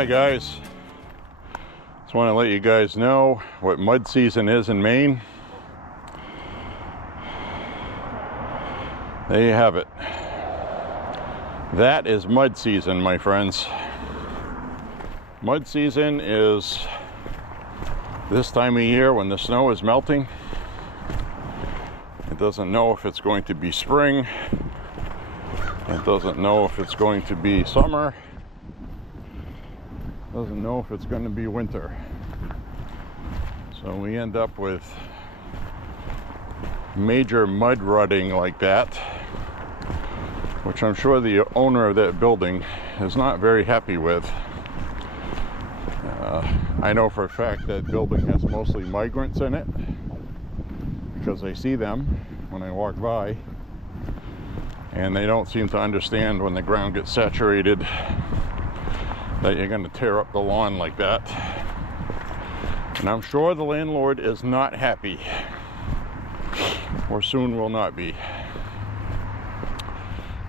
Hi guys, just want to let you guys know what mud season is in Maine. There you have it. That is mud season, my friends. Mud season is this time of year when the snow is melting. It doesn't know if it's going to be spring. It doesn't know if it's going to be summer. Doesn't know if it's going to be winter. So we end up with major mud rutting like that, which I'm sure the owner of that building is not very happy with. I know for a fact that building has mostly migrants in it because I see them when I walk by, and they don't seem to understand when the ground gets saturated that you're going to tear up the lawn like that. And I'm sure the landlord is not happy, or soon will not be.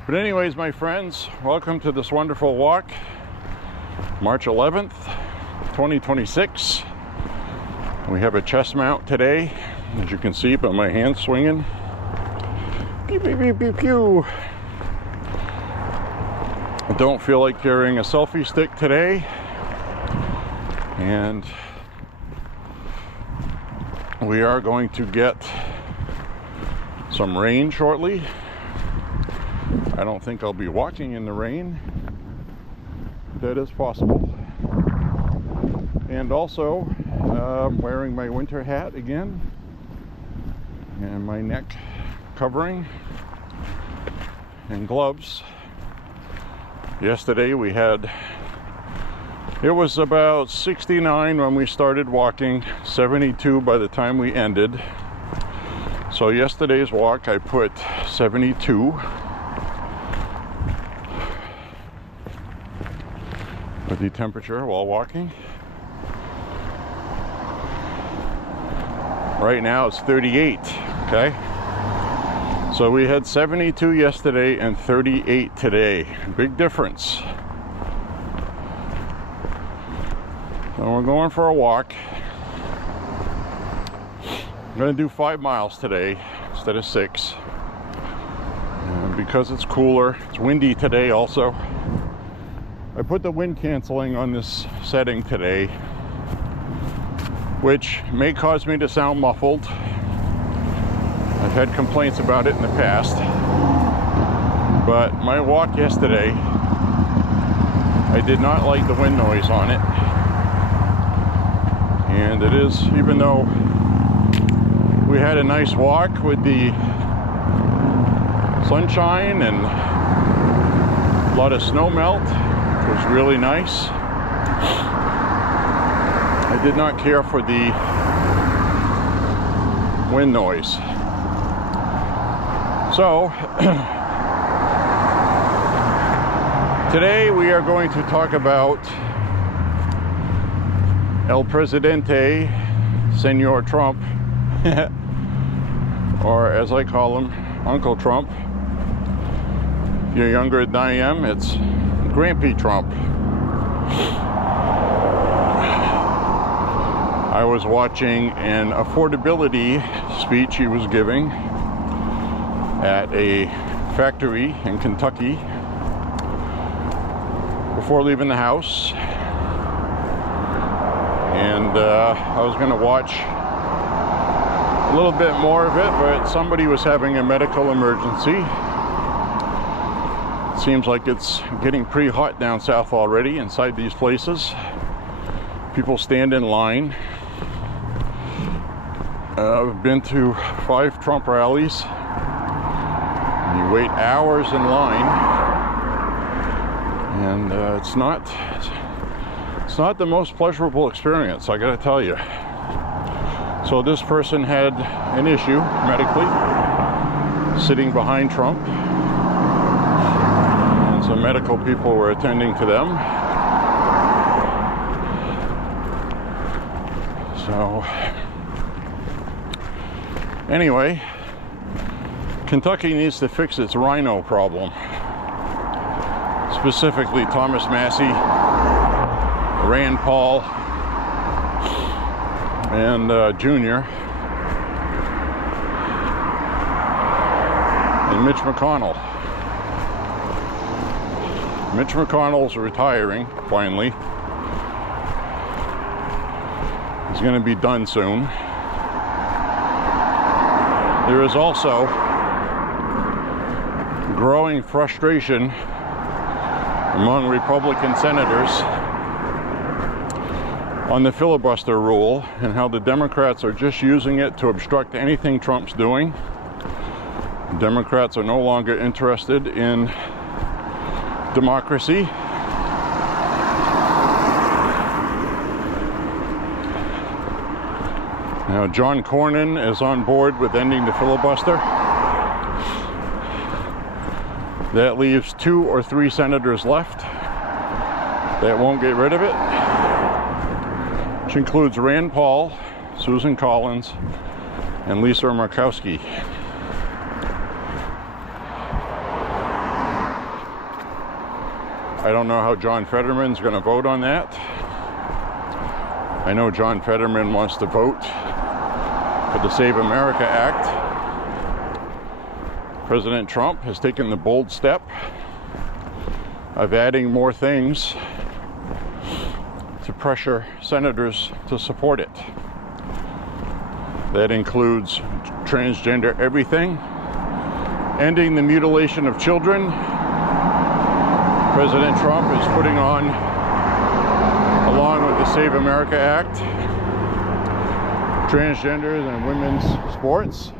But anyways, my friends, welcome to this wonderful walk. March 11th, 2026. We have a chest mount today, as you can see by my hand swinging. Pew, pew, pew, pew, pew. I don't feel like carrying a selfie stick today, and we are going to get some rain shortly. I don't think I'll be walking in the rain. That is possible. And also, I'm wearing my winter hat again and my neck covering and gloves. Yesterday it was about 69 when we started walking, 72 by the time we ended. So yesterday's walk I put 72. With the temperature while walking. Right now it's 38, okay? So we had 72 yesterday and 38 today. Big difference. So we're going for a walk. I'm going to do 5 miles today instead of 6. And because it's cooler, it's windy today also. I put the wind canceling on this setting today, which may cause me to sound muffled. I've had complaints about it in the past, but my walk yesterday, I did not like the wind noise on it. And it is, even though we had a nice walk with the sunshine and a lot of snow melt, which was really nice, I did not care for the wind noise. So today we are going to talk about El Presidente, Senor Trump, or as I call him, Uncle Trump. If you're younger than I am, it's Grampy Trump. I was watching an affordability speech he was giving at a factory in Kentucky before leaving the house, and I was going to watch a little bit more of it, but somebody was having a medical emergency. It seems like it's getting pretty hot down south already inside these places. People stand in line. I've been to 5 Trump rallies. You wait hours in line, and it's not the most pleasurable experience, I gotta tell you. So this person had an issue medically, sitting behind Trump, and some medical people were attending to them. So anyway, Kentucky needs to fix its rhino problem. Specifically, Thomas Massey Rand Paul and Jr. and Mitch McConnell. Mitch McConnell's retiring, finally. He's going to be done soon. There is also growing frustration among Republican senators on the filibuster rule and how the Democrats are just using it to obstruct anything Trump's doing. Democrats are no longer interested in democracy. Now, John Cornyn is on board with ending the filibuster. That leaves 2 or 3 senators left that won't get rid of it, which includes Rand Paul, Susan Collins, and Lisa Murkowski. I don't know how John Fetterman's going to vote on that. I know John Fetterman wants to vote for the Save America Act. President Trump has taken the bold step of adding more things to pressure senators to support it. That includes transgender everything, ending the mutilation of children. President Trump is putting on, along with the Save America Act, transgenders and women's sports,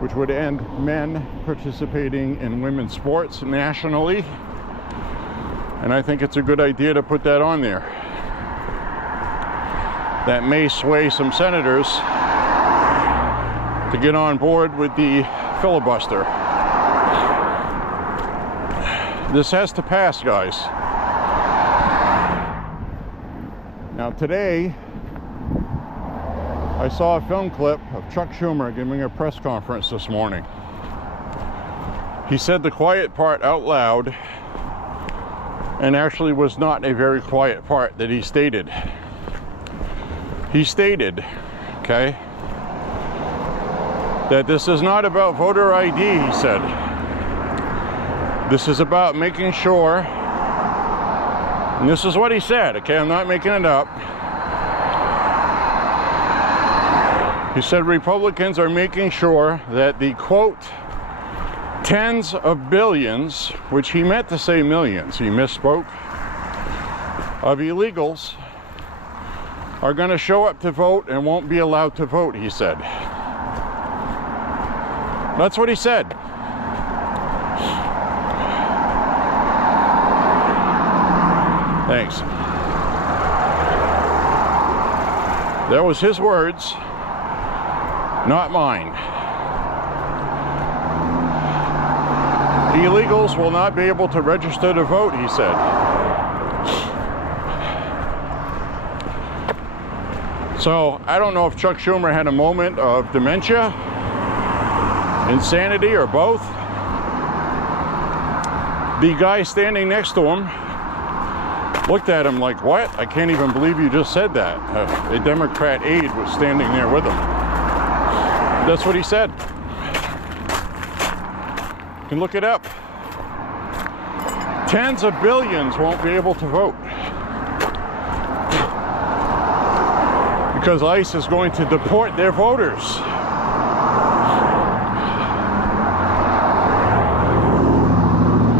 which would end men participating in women's sports nationally. And I think it's a good idea to put that on there. That may sway some senators to get on board with the filibuster. This has to pass, guys. Now today, I saw a film clip of Chuck Schumer giving a press conference this morning. He said the quiet part out loud, and actually was not a very quiet part that he stated. He stated, okay, that this is not about voter ID, he said. This is about making sure, and this is what he said, okay, I'm not making it up. He said Republicans are making sure that the, quote, tens of billions, which he meant to say millions, he misspoke, of illegals are going to show up to vote and won't be allowed to vote, he said. That's what he said. Thanks. That was his words, not mine. Illegals will not be able to register to vote, he said. So, I don't know if Chuck Schumer had a moment of dementia, insanity, or both. The guy standing next to him looked at him like, what? I can't even believe you just said that. A Democrat aide was standing there with him. That's what he said. You can look it up. Tens of billions won't be able to vote because ICE is going to deport their voters.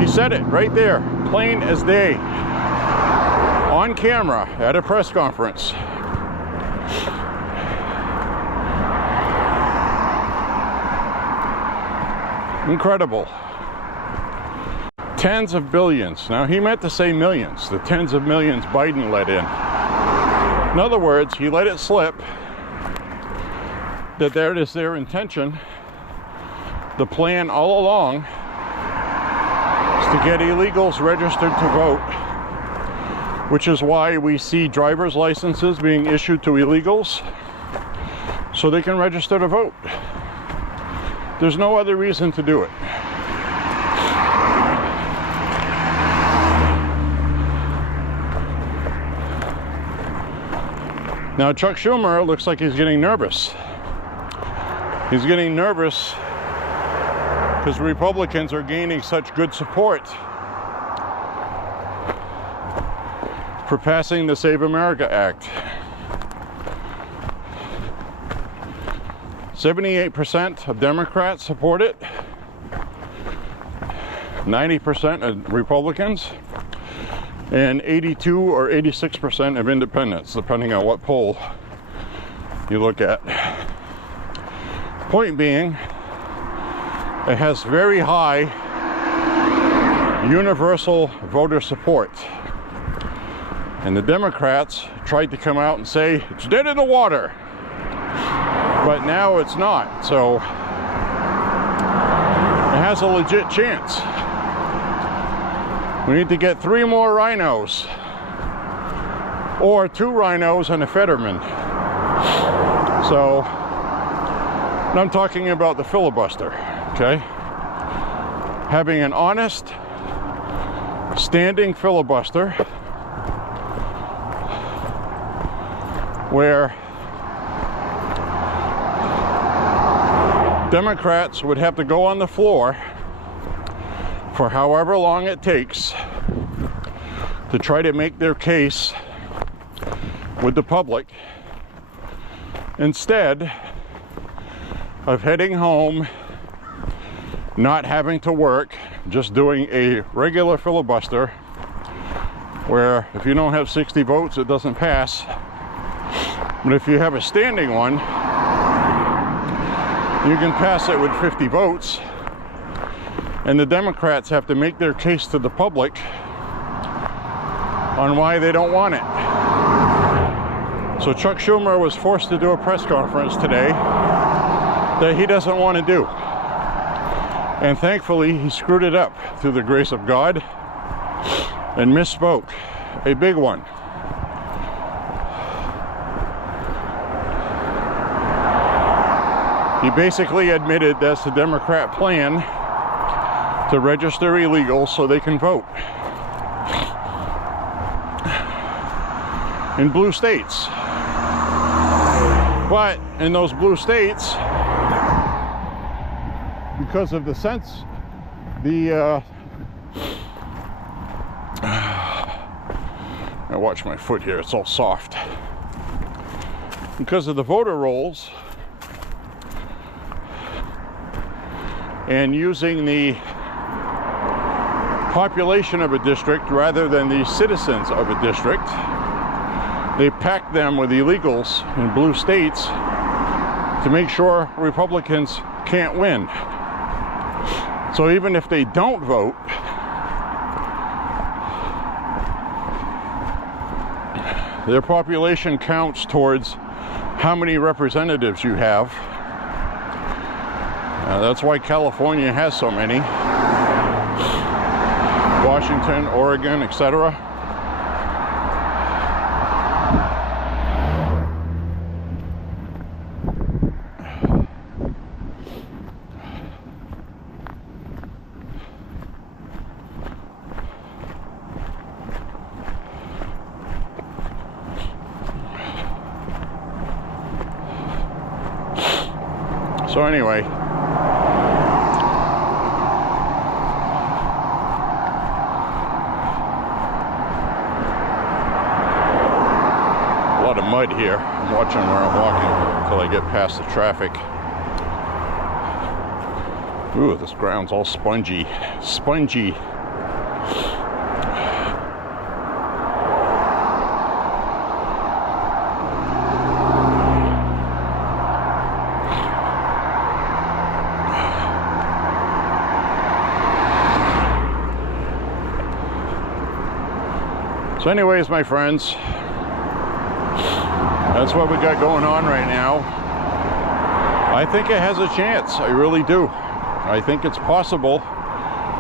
He said it right there, plain as day, on camera at a press conference. Incredible. Tens of billions. Now, he meant to say millions. The tens of millions Biden let in. In other words, he let it slip that that is their intention. The plan all along is to get illegals registered to vote, which is why we see driver's licenses being issued to illegals so they can register to vote. There's no other reason to do it. Now Chuck Schumer looks like he's getting nervous. He's getting nervous because Republicans are gaining such good support for passing the Save America Act. 78% of Democrats support it, 90% of Republicans, and 82 or 86% of independents, depending on what poll you look at. Point being, it has very high universal voter support. And the Democrats tried to come out and say, it's dead in the water. But now it's not. So it has a legit chance. We need to get 3 more rhinos, or 2 rhinos and a Fetterman. So, and I'm talking about the filibuster, okay? Having an honest, standing filibuster where Democrats would have to go on the floor for however long it takes to try to make their case with the public, instead of heading home, not having to work, just doing a regular filibuster where if you don't have 60 votes, it doesn't pass. But if you have a standing one, you can pass it with 50 votes. And the Democrats have to make their case to the public on why they don't want it. So Chuck Schumer was forced to do a press conference today that he doesn't want to do. And thankfully, he screwed it up through the grace of God and misspoke. A big one. He basically admitted that's the Democrat plan to register illegals so they can vote in blue states. But in those blue states, because of the sense, I watch my foot here, it's all soft. Because of the voter rolls and using the population of a district rather than the citizens of a district, they packed them with illegals in blue states to make sure Republicans can't win. So even if they don't vote, their population counts towards how many representatives you have. That's why California has so many. Washington, Oregon, etc. So anyway, a lot of mud here. I'm watching where I'm walking until I get past the traffic. Ooh, this ground's all spongy. Spongy. So anyways, my friends, that's what we got going on right now. I think it has a chance. I really do. I think it's possible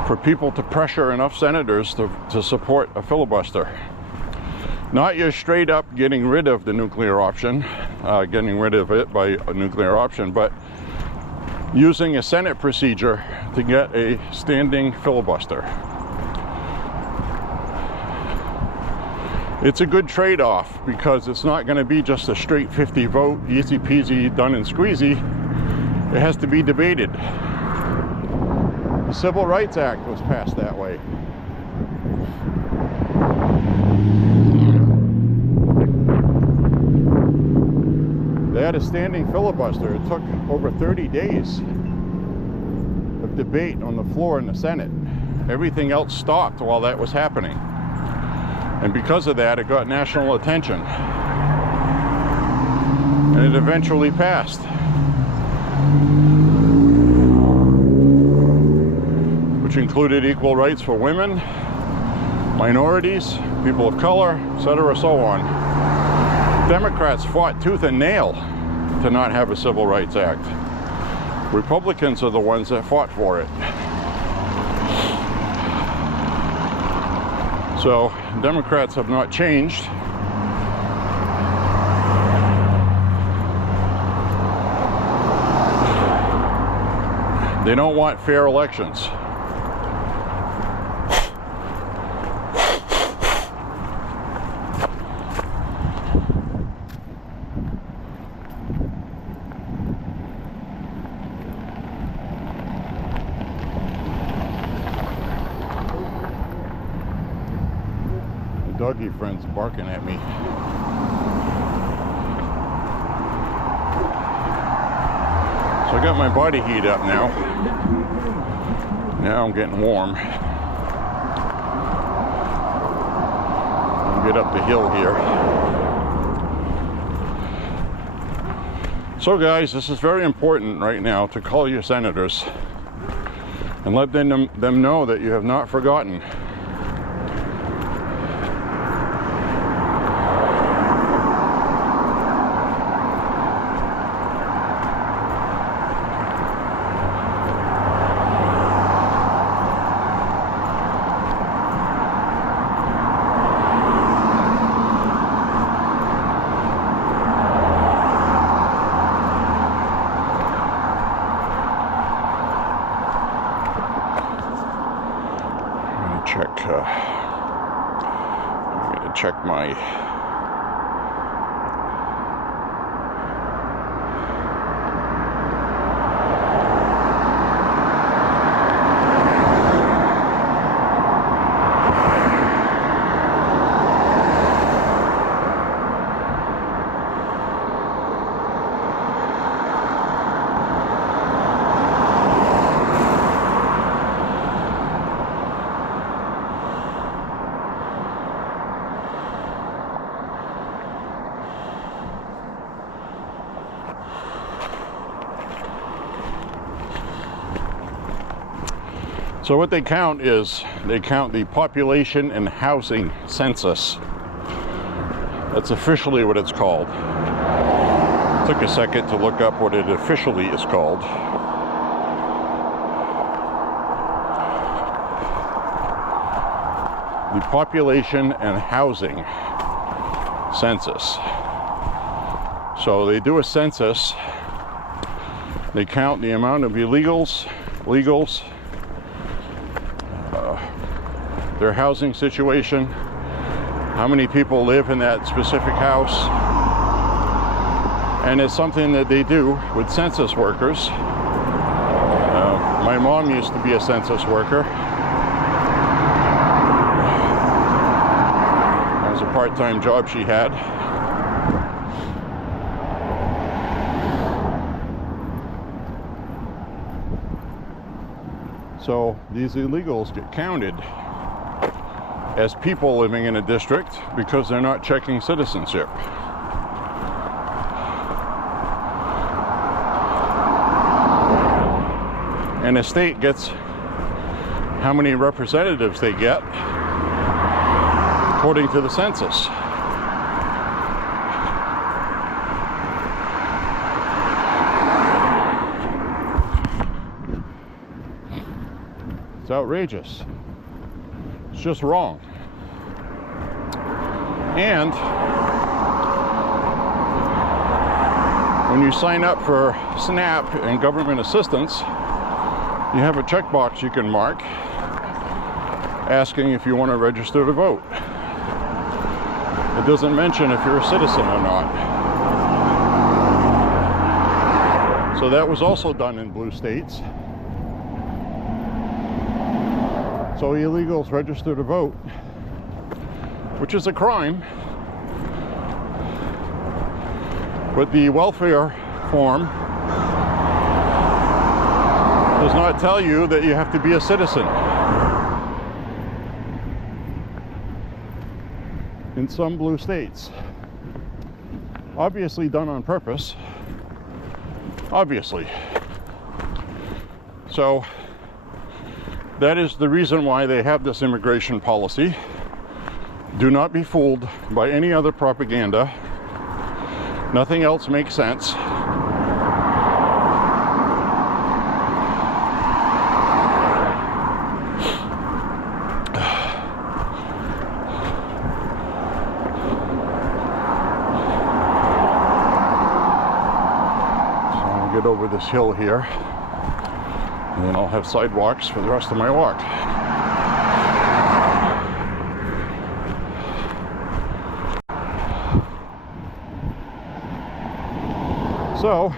for people to pressure enough senators to support a filibuster. Not just straight up getting rid of the nuclear option, getting rid of it by a nuclear option, but using a Senate procedure to get a standing filibuster. It's a good trade-off because it's not going to be just a straight 50 vote, easy peasy, done and squeezy. It has to be debated. The Civil Rights Act was passed that way. They had a standing filibuster. It took over 30 days of debate on the floor in the Senate. Everything else stopped while that was happening. And because of that, it got national attention. And it eventually passed. Which included equal rights for women, minorities, people of color, etc., so on. Democrats fought tooth and nail to not have a Civil Rights Act. Republicans are the ones that fought for it. So, Democrats have not changed. They don't want fair elections. Doggy friend's barking at me. So I got my body heat up now. Now I'm getting warm. I'll get up the hill here. So guys, this is very important right now to call your senators and let them know that you have not forgotten. I'm going to check my So what they count is, they count the population and housing census. That's officially what it's called. It took a second to look up what it officially is called. The population and housing census. So they do a census. They count the amount of illegals, legals, their housing situation, how many people live in that specific house, and it's something that they do with census workers. My mom used to be a census worker. It was a part-time job she had. So these illegals get counted as people living in a district because they're not checking citizenship. And a state gets how many representatives they get according to the census. It's outrageous. It's just wrong. And when you sign up for SNAP and government assistance, you have a checkbox you can mark asking if you want to register to vote. It doesn't mention if you're a citizen or not. So that was also done in blue states. So illegals register to vote, which is a crime. But the welfare form does not tell you that you have to be a citizen. In some blue states. Obviously done on purpose. Obviously. So that is the reason why they have this immigration policy. Do not be fooled by any other propaganda. Nothing else makes sense. Over this hill here, and then I'll have sidewalks for the rest of my walk. So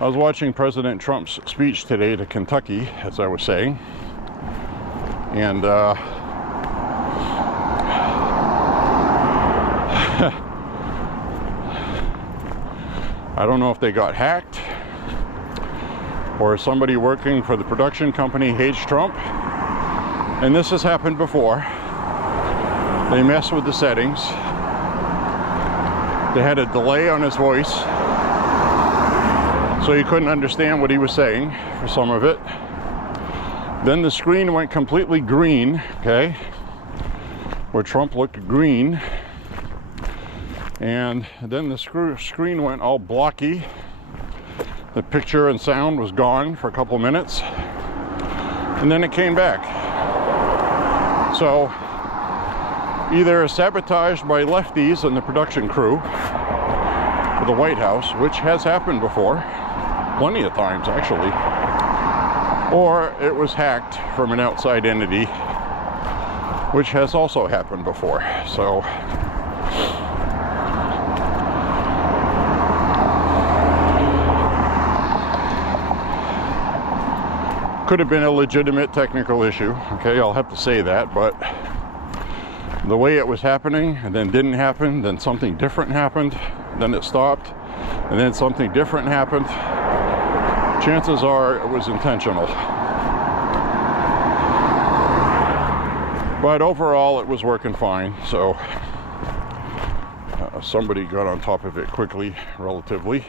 I was watching President Trump's speech today to Kentucky, as I was saying, and I don't know if they got hacked or somebody working for the production company hates Trump. And this has happened before. They mess with the settings. They had a delay on his voice, so you couldn't understand what he was saying for some of it. Then the screen went completely green, okay, where Trump looked green. And then the screen went all blocky. The picture and sound was gone for a couple minutes. And then it came back. So either sabotaged by lefties and the production crew for the White House, which has happened before, plenty of times actually, or it was hacked from an outside entity, which has also happened before. So could have been a legitimate technical issue, okay, I'll have to say that, but the way it was happening and then didn't happen, then something different happened, then it stopped, and then something different happened, chances are it was intentional. But overall it was working fine, so somebody got on top of it quickly, relatively.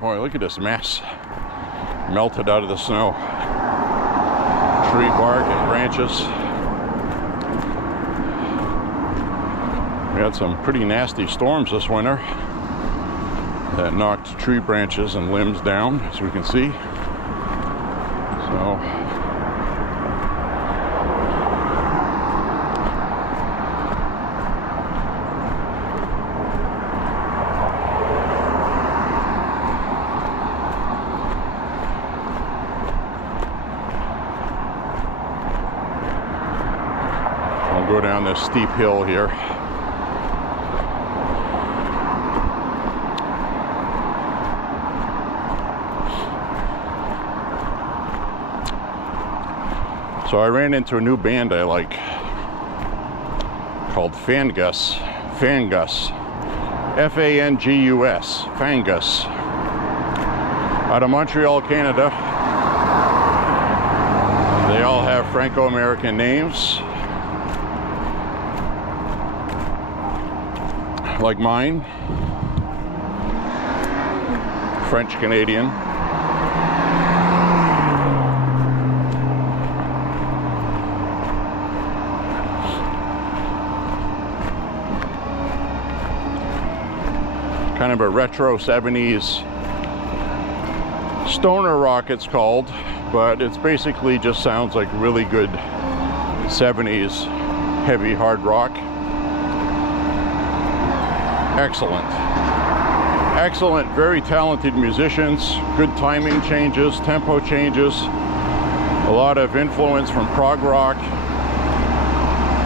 Boy, look at this mess. Melted out of the snow. Tree bark and branches. We had some pretty nasty storms this winter that knocked tree branches and limbs down, as we can see. So go down this steep hill here. So I ran into a new band I like called Fangus. Fangus. F-A-N-G-U-S. Fangus. Out of Montreal, Canada. They all have Franco-American names. Like mine, French-Canadian. Kind of a retro 70s stoner rock it's called, but it's basically just sounds like really good 70s heavy hard rock. Excellent. Excellent, very talented musicians, good timing changes, tempo changes, a lot of influence from prog rock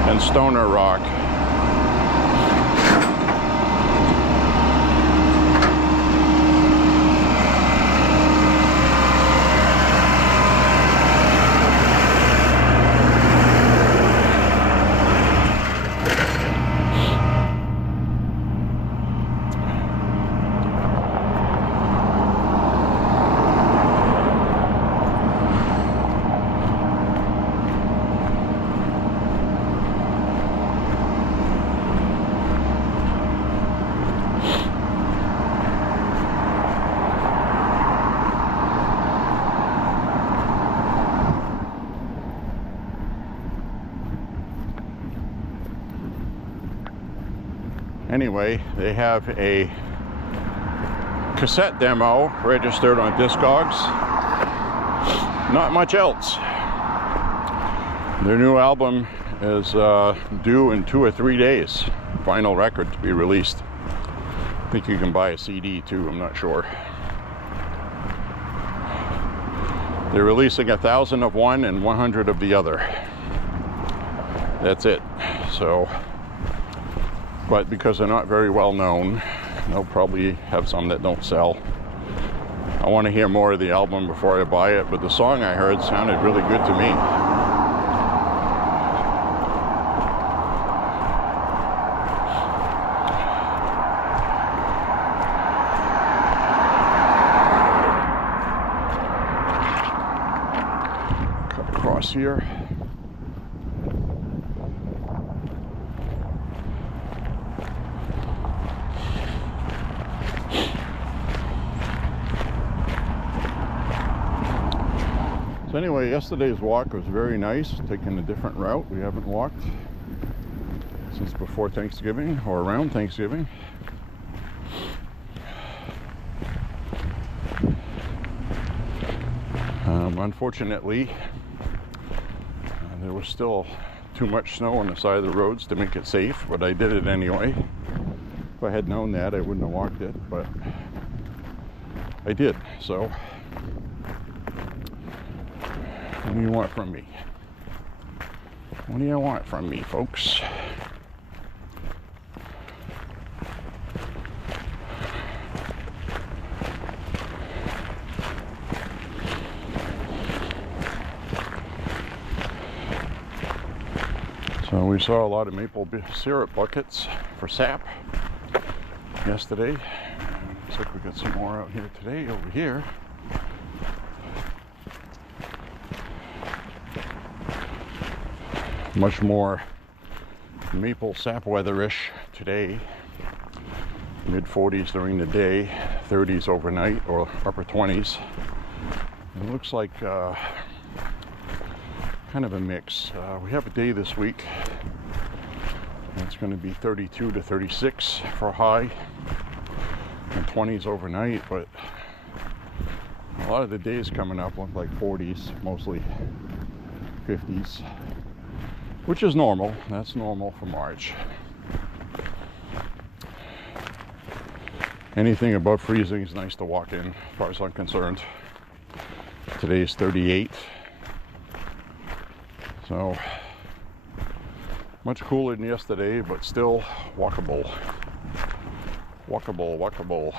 and stoner rock. Anyway, they have a cassette demo registered on Discogs. Not much else. Their new album is due in 2 or 3 days. Vinyl record to be released. I think you can buy a CD too, I'm not sure. They're releasing 1,000 of one and 100 of the other. That's it. So, but because they're not very well known, they'll probably have some that don't sell. I want to hear more of the album before I buy it, but the song I heard sounded really good to me. Cut across here. So anyway, yesterday's walk was very nice, taking a different route. We haven't walked since before Thanksgiving or around Thanksgiving. Unfortunately, there was still too much snow on the side of the roads to make it safe, but I did it anyway. If I had known that, I wouldn't have walked it, but I did, so. What do you want from me? What do you want from me, folks? So we saw a lot of maple syrup buckets for sap yesterday. Looks like we got some more out here today over here. Much more maple sap weatherish today. Mid 40s during the day, 30s overnight, or upper 20s. It looks like kind of a mix. We have a day this week. It's going to be 32 to 36 for a high, and 20s overnight. But a lot of the days coming up look like 40s, mostly 50s. Which is normal. That's normal for March. Anything above freezing is nice to walk in, as far as I'm concerned. Today's 38. So, much cooler than yesterday, but still walkable. Walkable.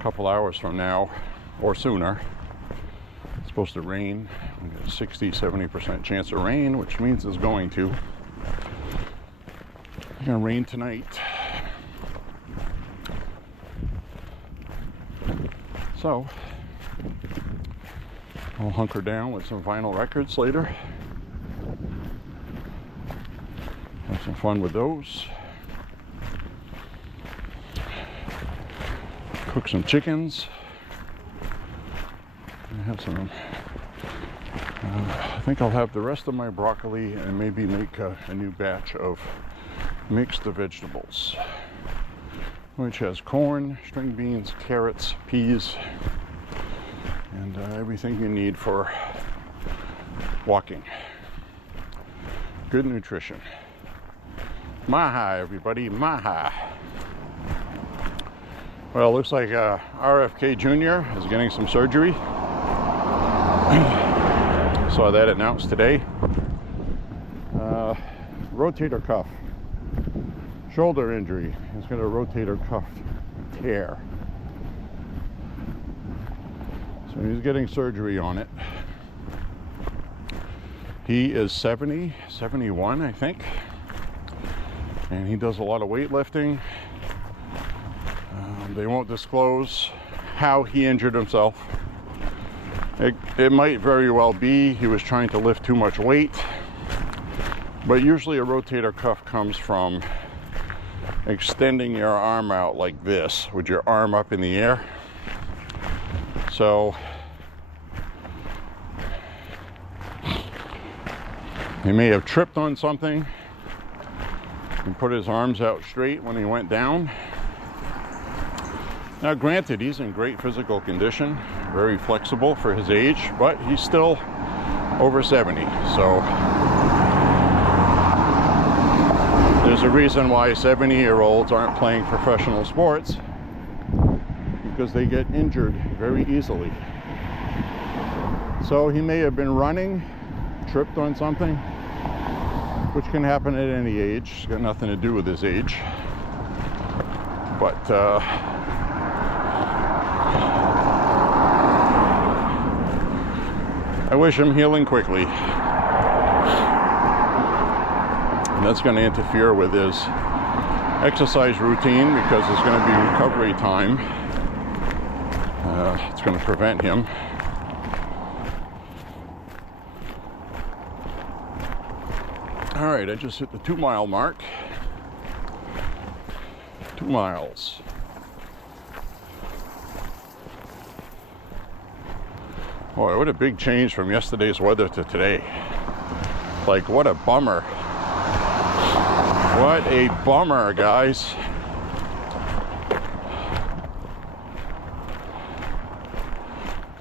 Couple hours from now or sooner, it's supposed to rain. We got a 60-70% chance of rain, which means it's going to. It's gonna rain tonight. So I'll hunker down with some vinyl records later. Have some fun with those. Cook some chickens. I have some. I think I'll have the rest of my broccoli and maybe make a new batch of mixed vegetables, which has corn, string beans, carrots, peas, and everything you need for walking. Good nutrition. MAHA, everybody, MAHA. Well, it looks like RFK Jr. is getting some surgery. Saw that announced today. Rotator cuff. Shoulder injury. He's got a rotator cuff tear. So he's getting surgery on it. He is 70, 71, I think. And he does a lot of weightlifting. They won't disclose how he injured himself. It might very well be he was trying to lift too much weight. But usually a rotator cuff comes from extending your arm out like this, with your arm up in the air. So he may have tripped on something and put his arms out straight when he went down. Now granted, he's in great physical condition, very flexible for his age, but he's still over 70. So there's a reason why 70-year-olds aren't playing professional sports, because they get injured very easily. So he may have been running, tripped on something, which can happen at any age. It's got nothing to do with his age. But I wish him healing quickly. And that's going to interfere with his exercise routine, because it's going to be recovery time. It's going to prevent him. All right, I just hit the 2-mile mark. 2 miles. Boy, what a big change from yesterday's weather to today. Like, what a bummer. What a bummer, guys.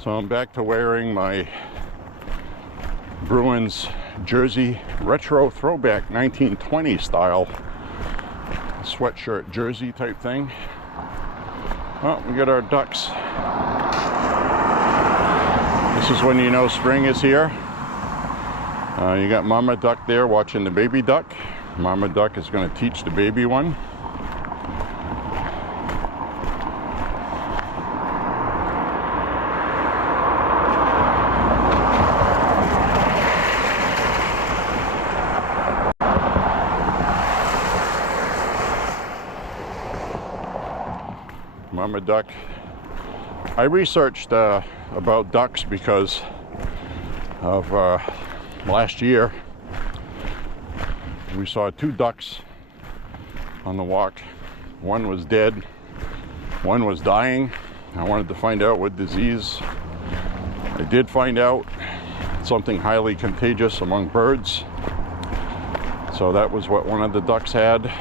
So I'm back to wearing my Bruins jersey, retro throwback 1920 style sweatshirt jersey type thing. Well, we got our ducks. This is when you know spring is here. You got Mama Duck there watching the baby duck. Mama Duck is going to teach the baby one. Mama Duck. I researched about ducks because of last year. We saw 2 ducks on the walk. One was dead, one was dying. I wanted to find out what disease. I did find out something highly contagious among birds. So that was what one of the ducks had.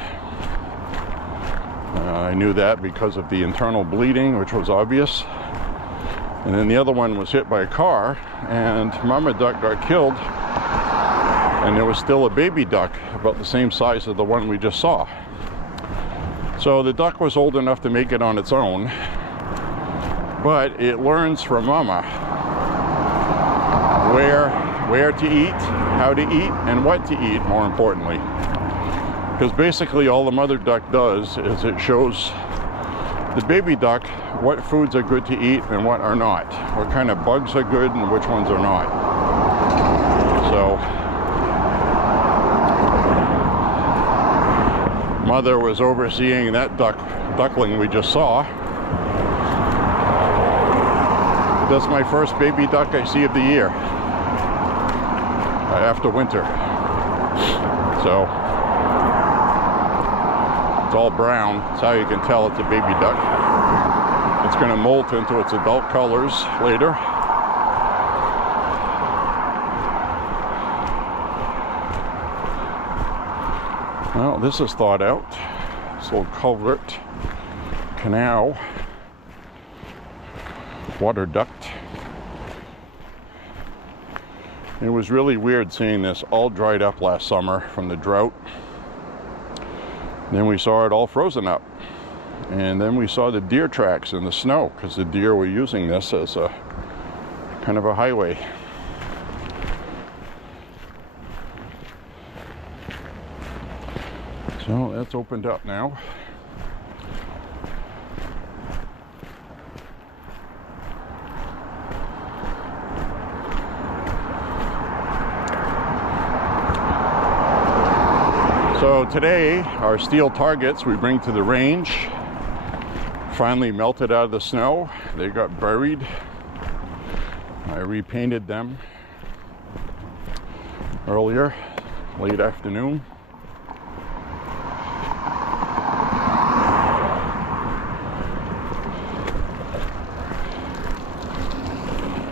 I knew that because of the internal bleeding, which was obvious. And then the other one was hit by a car, and Mama Duck got killed. And there was still a baby duck about the same size as the one we just saw. So the duck was old enough to make it on its own, but it learns from Mama where to eat, how to eat, and what to eat, more importantly. Because basically all the mother duck does is it shows the baby duck what foods are good to eat and what are not. What kind of bugs are good and which ones are not. So Mother was overseeing that duckling we just saw. That's my first baby duck I see of the year after winter. So it's all brown. That's how you can tell it's a baby duck. It's going to molt into its adult colors later. Well, this is thought out. This little culvert, canal, water duct. It was really weird seeing this all dried up last summer from the drought. Then we saw it all frozen up. And then we saw the deer tracks in the snow because the deer were using this as a kind of a highway. So that's opened up now. So today, our steel targets we bring to the range finally melted out of the snow. They got buried. I repainted them earlier, late afternoon.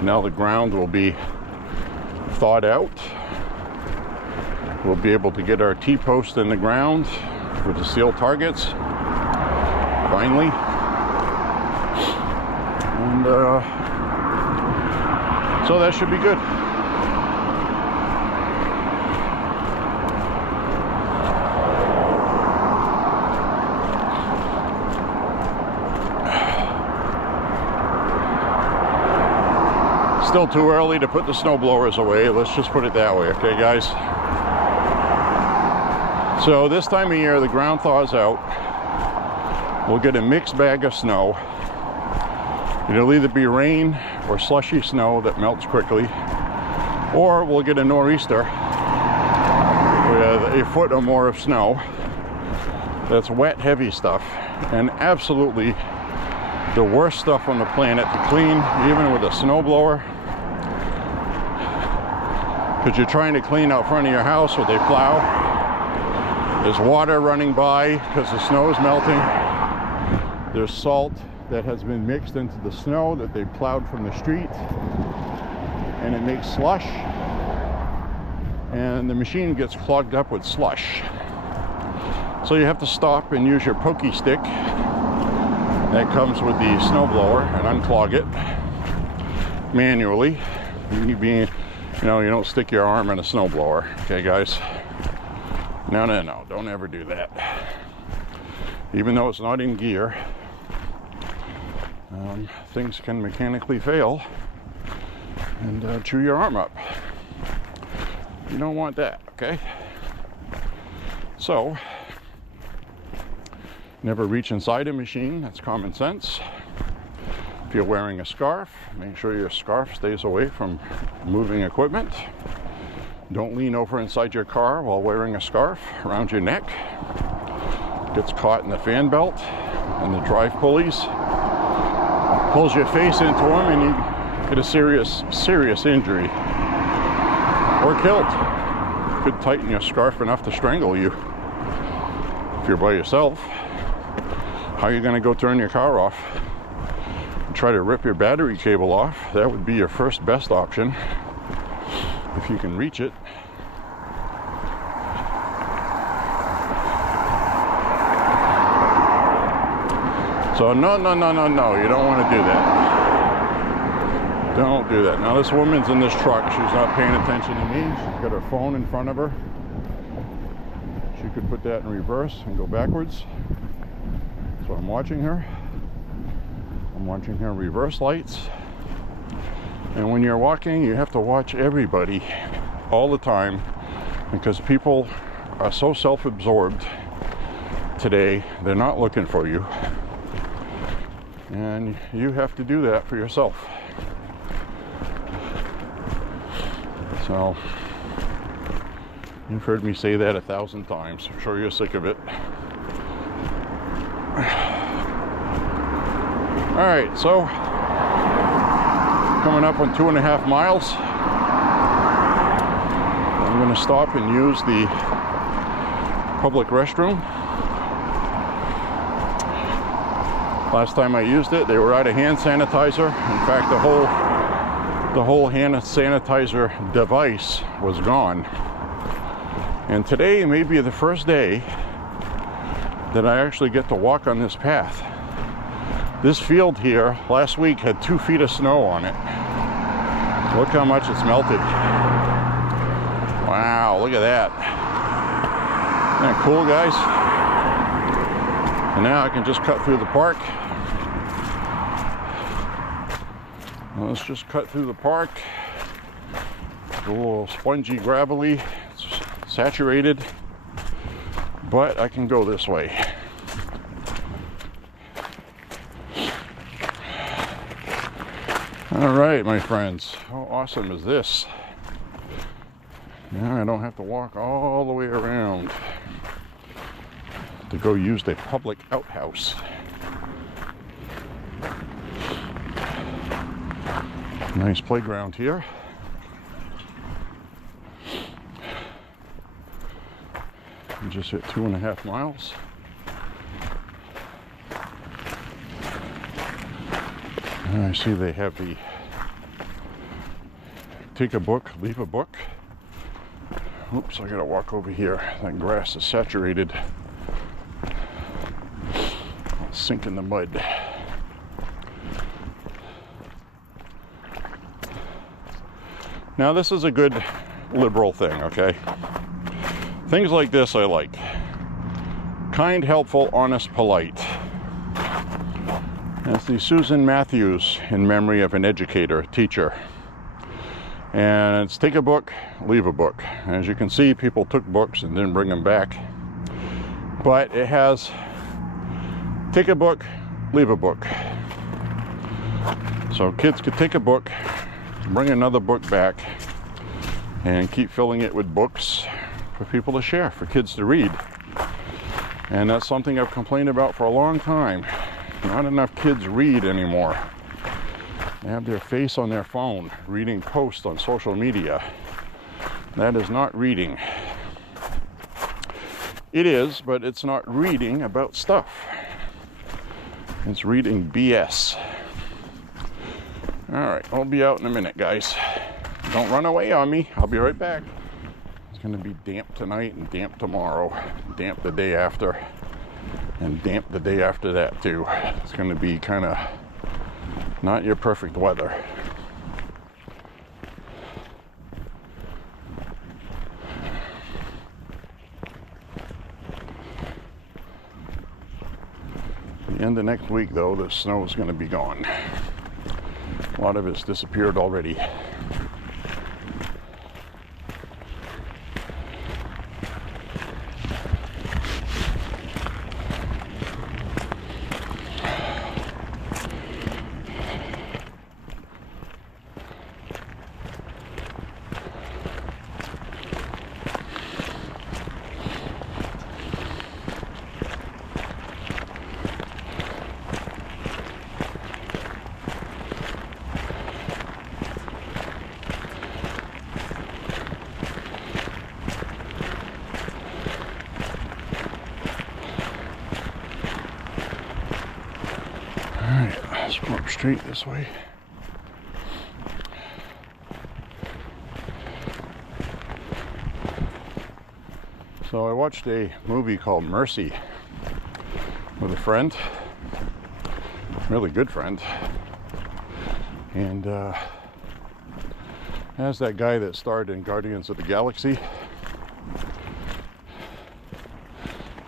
Now the ground will be thawed out. We'll be able to get our T-post in the ground with the steel targets, finally. And so that should be good. Still too early to put the snow blowers away. Let's just put it that way, okay, guys? So this time of year, the ground thaws out. We'll get a mixed bag of snow. It'll either be rain or slushy snow that melts quickly, or we'll get a nor'easter with a foot or more of snow. That's wet, heavy stuff, and absolutely the worst stuff on the planet to clean, even with a snowblower, because you're trying to clean out front of your house with a plow. There's water running by because the snow is melting. There's salt that has been mixed into the snow that they plowed from the street, and it makes slush, and the machine gets clogged up with slush. So you have to stop and use your pokey stick that comes with the snowblower and unclog it manually. You don't stick your arm in a snowblower, okay, guys? No, don't ever do that. Even though it's not in gear, things can mechanically fail and chew your arm up. You don't want that, okay? So, never reach inside a machine. That's common sense. If you're wearing a scarf, make sure your scarf stays away from moving equipment. Don't lean over inside your car while wearing a scarf around your neck. Gets caught in the fan belt and the drive pulleys. Pulls your face into them and you get a serious injury. Or killed. Could tighten your scarf enough to strangle you. If you're by yourself, how are you going to go turn your car off? Try to rip your battery cable off. That would be your first best option. If you can reach it. So no, you don't want to do that. Don't do that. Now this woman's in this truck. She's not paying attention to me. She's got her phone in front of her. She could put that in reverse and go backwards. So I'm watching her. I'm watching her reverse lights. And when you're walking, you have to watch everybody all the time, because people are so self-absorbed today, they're not looking for you. And you have to do that for yourself. So, you've heard me say that 1,000 times. I'm sure you're sick of it. All right, so coming up on 2.5 miles. I'm going to stop and use the public restroom. Last time I used it, they were out of hand sanitizer. In fact, the whole hand sanitizer device was gone. And today may be the first day that I actually get to walk on this path. This field here last week had 2 feet of snow on it. Look how much it's melted. Wow, look at that. Isn't that cool, guys? And now I can just cut through the park. Let's just cut through the park. It's a little spongy, gravelly, it's saturated, but I can go this way. All right, my friends, how awesome is this? Now I don't have to walk all the way around to go use the public outhouse. Nice playground here. We just hit 2.5 miles. And I see they have the take a book, leave a book. Oops, I gotta walk over here. That grass is saturated. I'll sink in the mud. Now this is a good liberal thing, okay? Things like this I like. Kind, helpful, honest, polite. That's the Susan Matthews in memory of an educator, teacher. And it's take a book, leave a book. As you can see, people took books and didn't bring them back. But it has take a book, leave a book. So kids could take a book, bring another book back, and keep filling it with books for people to share, for kids to read. And that's something I've complained about for a long time. Not enough kids read anymore. They have their face on their phone, reading posts on social media. That is not reading. It is, but it's not reading about stuff. It's reading BS. All right, I'll be out in a minute, guys. Don't run away on me. I'll be right back. It's going to be damp tonight and damp tomorrow. Damp the day after. And damp the day after that, too. It's going to be kind of not your perfect weather. The end of next week, though, the snow is going to be gone. A lot of it's disappeared already. Let's go up straight this way. So I watched a movie called Mercy with a friend, really good friend, and as that guy that starred in Guardians of the Galaxy.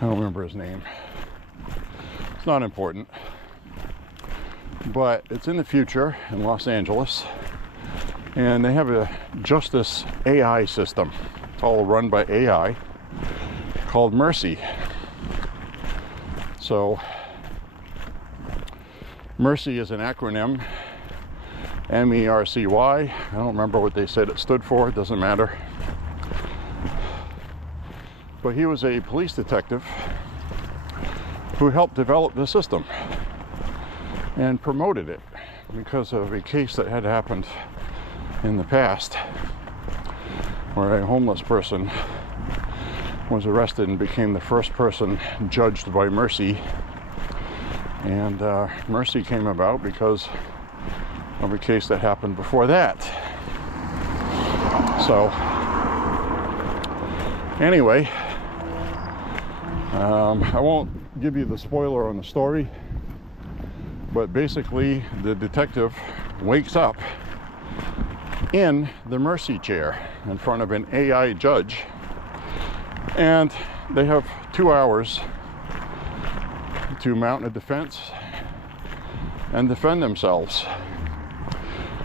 I don't remember his name. It's not important. But it's in the future in Los Angeles, and they have a justice AI system. It's all run by AI called Mercy. So Mercy is an acronym, MERCY. I don't remember what they said it stood for. It doesn't matter. But he was a police detective who helped develop the system and promoted it because of a case that had happened in the past where a homeless person was arrested and became the first person judged by Mercy. And Mercy came about because of a case that happened before that. So anyway, I won't give you the spoiler on the story, but basically the detective wakes up in the Mercy chair in front of an AI judge And they have 2 hours to mount a defense and defend themselves.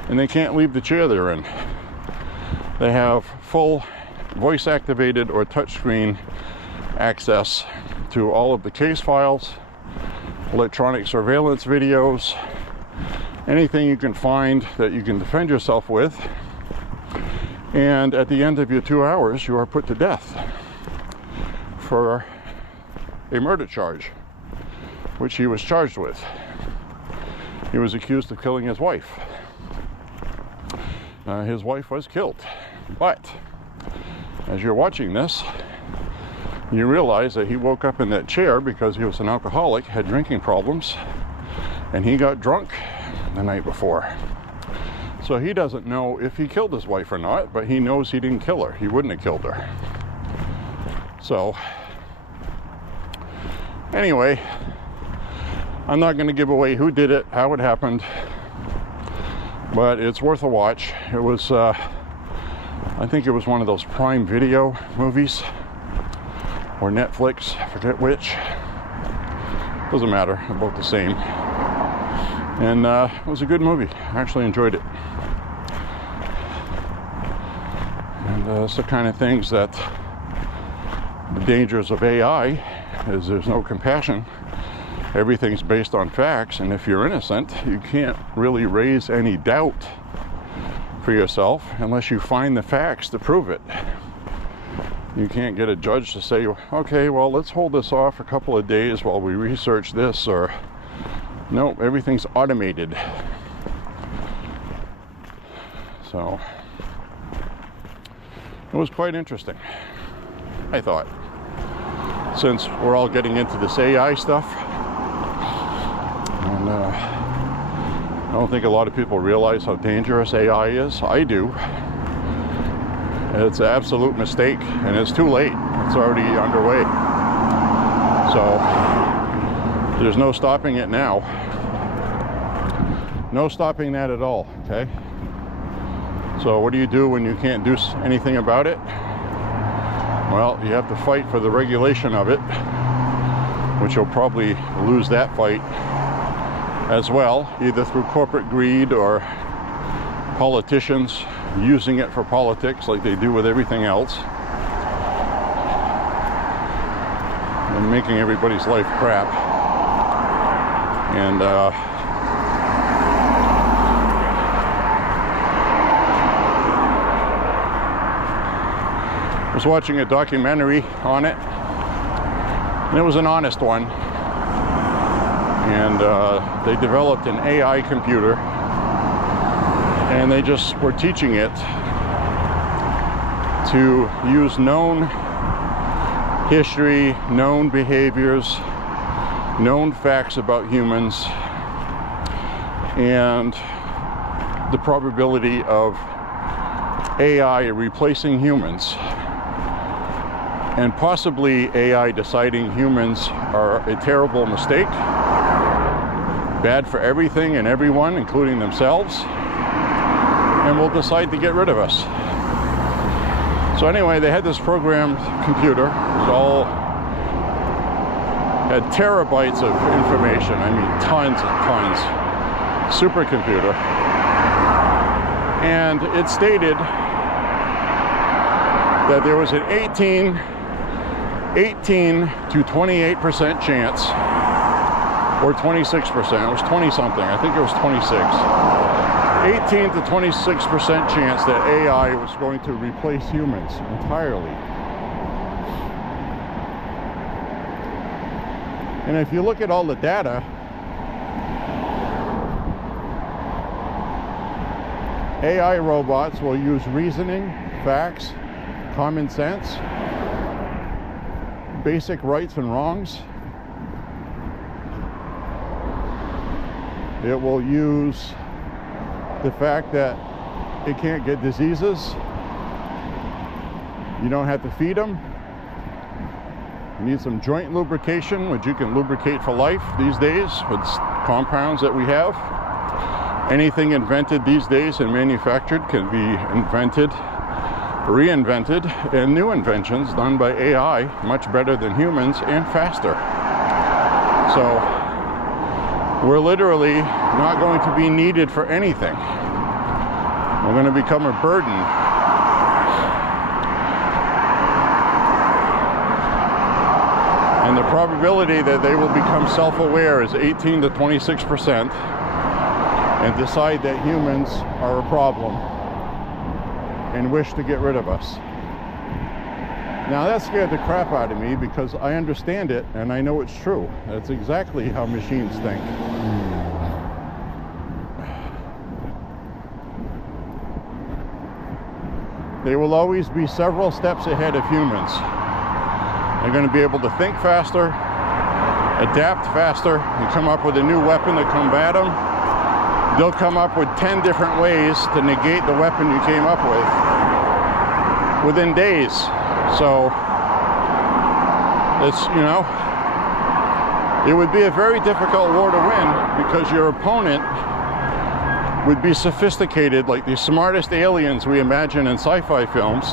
And they can't leave the chair they're in. They have full voice activated or touchscreen access to all of the case files, electronic surveillance videos, anything you can find that you can defend yourself with. And at the end of your 2 hours, you are put to death for a murder charge, which he was charged with. He was accused of killing his wife. His wife was killed. But as you're watching this, you realize that he woke up in that chair because he was an alcoholic, had drinking problems, and he got drunk the night before. So he doesn't know if he killed his wife or not, but he knows he didn't kill her. He wouldn't have killed her. So, anyway, I'm not going to give away who did it, how it happened, but it's worth a watch. It was, I think it was one of those Prime Video movies, or Netflix, I forget which. Doesn't matter, about the same. And it was a good movie. I actually enjoyed it. And it's the kind of things that the dangers of AI is there's no compassion. Everything's based on facts, and if you're innocent, you can't really raise any doubt for yourself unless you find the facts to prove it. You can't get a judge to say, okay, well, let's hold this off a couple of days while we research this, or no, everything's automated. So it was quite interesting, I thought, since we're all getting into this AI stuff. And I don't think a lot of people realize how dangerous AI is. I do. It's an absolute mistake, and it's too late. It's already underway. So there's no stopping it now. No stopping that at all, okay? So what do you do when you can't do anything about it? Well, you have to fight for the regulation of it, which you'll probably lose that fight as well, either through corporate greed or politicians using it for politics like they do with everything else, and making everybody's life crap. And I was watching a documentary on it, and it was an honest one. And they developed an AI computer, and they just were teaching it to use known history, known behaviors, known facts about humans, and the probability of AI replacing humans, and possibly AI deciding humans are a terrible mistake, bad for everything and everyone, including themselves, and will decide to get rid of us. So anyway, they had this programmed computer. It all had terabytes of information. I mean, tons and tons. Supercomputer. And it stated that there was an 18 to 28% chance, or 26%, it was 20 something, I think it was 26. 18 to 26% chance that AI was going to replace humans entirely. And if you look at all the data, AI robots will use reasoning, facts, common sense, basic rights and wrongs. It will use the fact that it can't get diseases. You don't have to feed them. You need some joint lubrication, which you can lubricate for life these days with compounds that we have. Anything invented these days and manufactured can be invented reinvented, and new inventions done by AI much better than humans and faster. So we're literally not going to be needed for anything. We're going to become a burden. And the probability that they will become self-aware is 18 to 26% and decide that humans are a problem and wish to get rid of us. Now that scared the crap out of me because I understand it and I know it's true. That's exactly how machines think. They will always be several steps ahead of humans. They're going to be able to think faster, adapt faster, and come up with a new weapon to combat them. They'll come up with 10 different ways to negate the weapon you came up with within days. So it's, you know, it would be a very difficult war to win because your opponent would be sophisticated, like the smartest aliens we imagine in sci-fi films,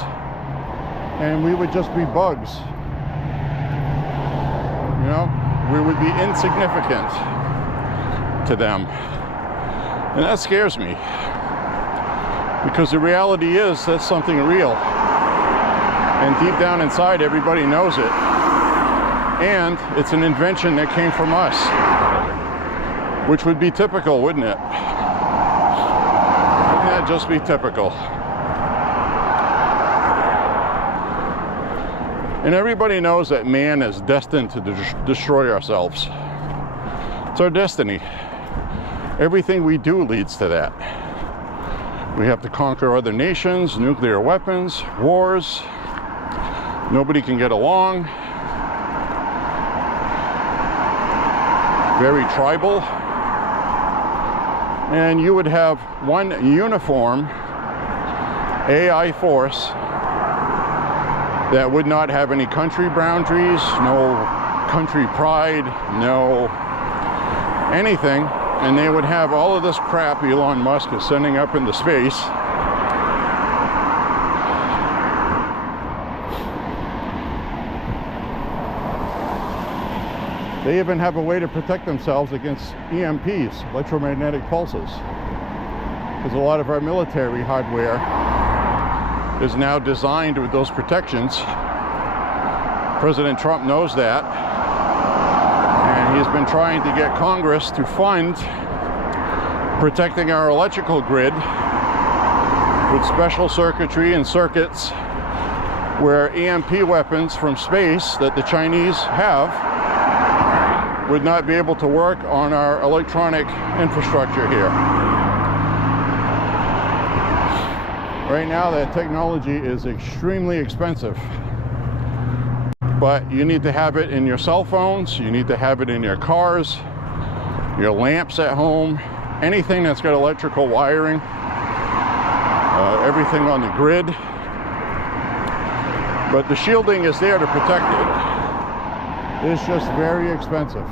and we would just be bugs. You know, we would be insignificant to them. And that scares me. Because the reality is that's something real. And deep down inside, everybody knows it. And it's an invention that came from us. Which would be typical, wouldn't it? Wouldn't that just be typical? And everybody knows that man is destined to destroy ourselves. It's our destiny. Everything we do leads to that. We have to conquer other nations, nuclear weapons, wars. Nobody can get along. Very tribal. And you would have one uniform AI force that would not have any country boundaries, no country pride, no anything, and they would have all of this crap Elon Musk is sending up into space. They even have a way to protect themselves against EMPs, electromagnetic pulses, because a lot of our military hardware is now designed with those protections. President Trump knows that, and he's been trying to get Congress to fund protecting our electrical grid with special circuitry and circuits where EMP weapons from space that the Chinese have would not be able to work on our electronic infrastructure here. Right now, that technology is extremely expensive, but you need to have it in your cell phones, you need to have it in your cars, your lamps at home, anything that's got electrical wiring, everything on the grid. But the shielding is there to protect it. It's just very expensive.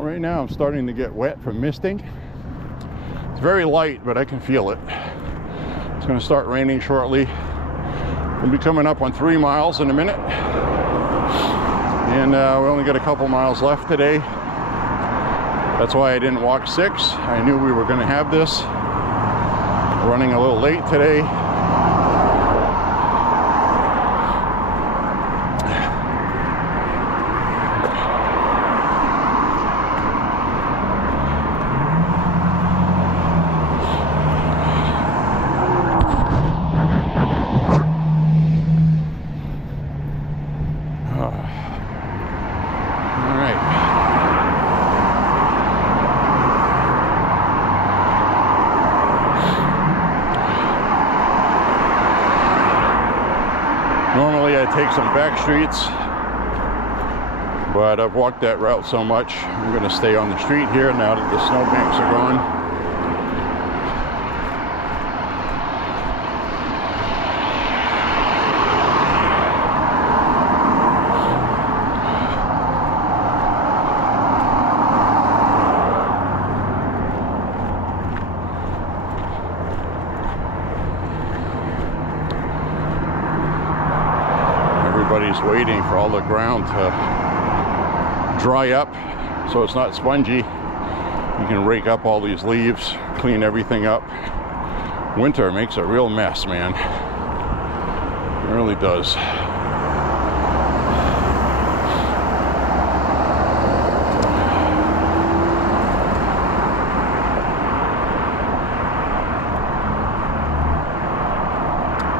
Right now I'm starting to get wet from misting. It's very light, but I can feel it. It's going to start raining shortly. We'll be coming up on 3 miles in a minute. And we only got a couple miles left today. That's why I didn't walk 6. I knew we were going to have this. Running a little late today. Normally I take some back streets, but I've walked that route so much, I'm going to stay on the street here now that the snowbanks are gone. everybody's waiting for all the ground to dry up so it's not spongy. You can rake up all these leaves, clean everything up. Winter makes a real mess, man. It really does.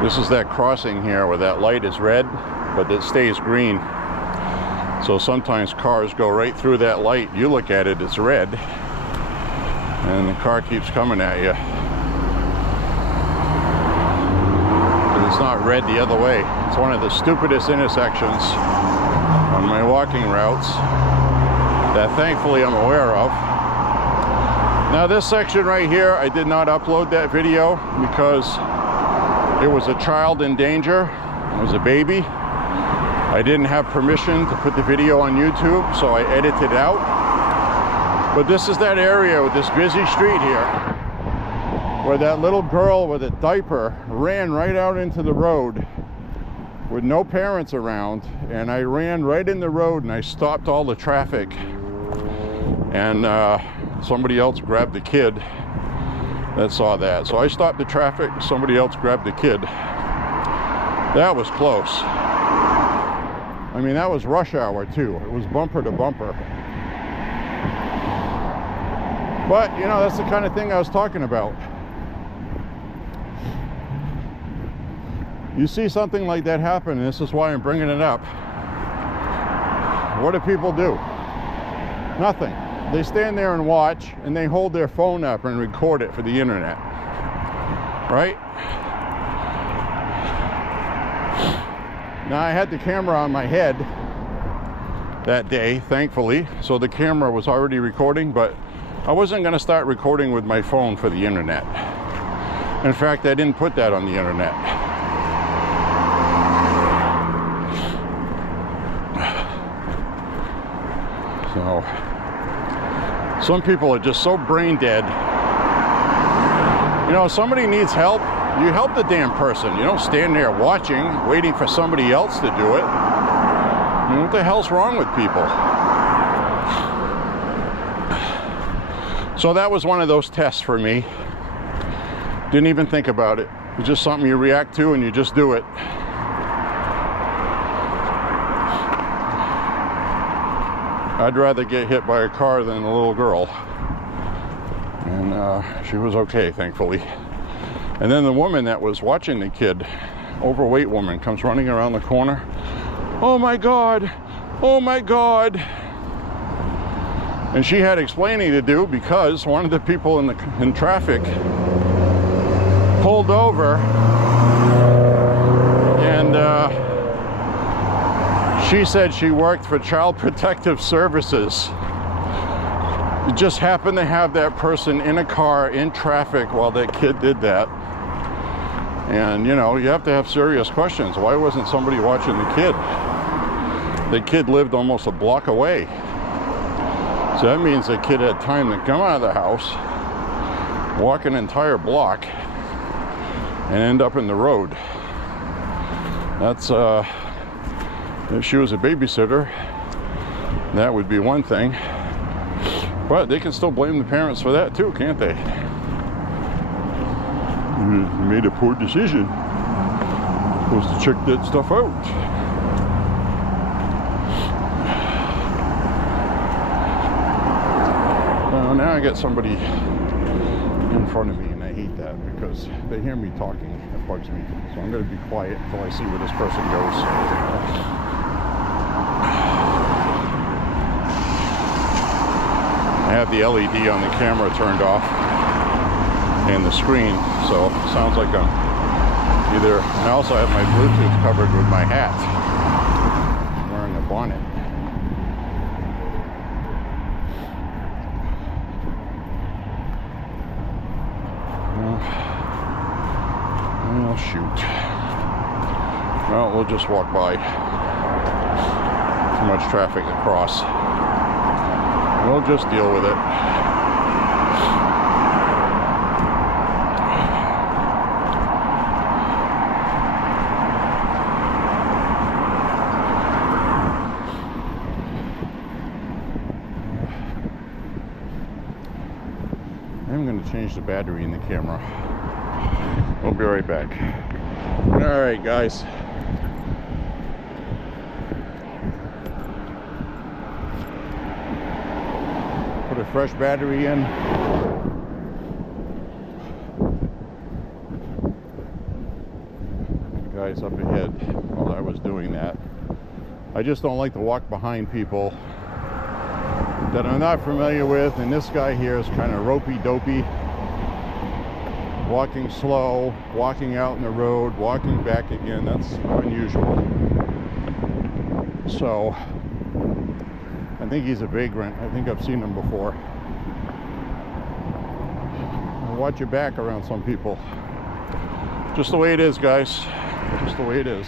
This is that crossing here where that light is red, but it stays green. So sometimes cars go right through that light. You look at it, it's red, and the car keeps coming at you. And it's not red the other way. It's one of the stupidest intersections on my walking routes that thankfully I'm aware of. Now this section right here, I did not upload that video because it was a child in danger. It was a baby. I didn't have permission to put the video on YouTube, so I edited out. But this is that area with this busy street here where that little girl with a diaper ran right out into the road with no parents around, and I ran right in the road and I stopped all the traffic, and somebody else grabbed the kid that saw that. So I stopped the traffic, somebody else grabbed the kid. That was close. I mean, that was rush hour too. It was bumper to bumper. But, you know, that's the kind of thing I was talking about. You see something like that happen, and this is why I'm bringing it up. What do people do? Nothing. They stand there and watch, and they hold their phone up and record it for the internet, right? Now, I had the camera on my head that day, thankfully, so the camera was already recording, but I wasn't going to start recording with my phone for the internet. In fact, I didn't put that on the internet. So some people are just so brain dead. You know, if somebody needs help, you help the damn person. You don't stand there watching, waiting for somebody else to do it. I mean, what the hell's wrong with people? So that was one of those tests for me. Didn't even think about it. It's just something you react to and you just do it. I'd rather get hit by a car than a little girl. And she was okay, thankfully. And then the woman that was watching the kid, overweight woman, comes running around the corner. Oh my God, oh my God. And she had explaining to do because one of the people in traffic pulled over, and she said she worked for Child Protective Services. It just happened to have that person in a car in traffic while that kid did that. And you know, you have to have serious questions. Why wasn't somebody watching the kid? The kid lived almost a block away. So that means the kid had time to come out of the house, walk an entire block, and end up in the road. That's, if she was a babysitter, that would be one thing. But they can still blame the parents for that too, can't they? You made a poor decision. You're supposed to check that stuff out. Well, now I got somebody in front of me, and I hate that because they hear me talking. It bugs me. So I'm going to be quiet until I see where this person goes. I have the LED on the camera turned off and the screen, so it sounds like I'm either. I also have my Bluetooth covered with my hat. I'm wearing a bonnet. Oh shoot. Well, we'll just walk by. Too much traffic to cross. We'll just deal with it. going to change the battery in the camera. We'll be right back. All right, guys. Put a fresh battery in. Guys up ahead while I was doing that. I just don't like to walk behind people that I'm not familiar with, and this guy here is kind of ropey-dopey, walking slow, walking out in the road, walking back again. That's unusual. So I think he's a vagrant. I think I've seen him before. Watch your back around some people. Just the way it is, guys. Just the way it is.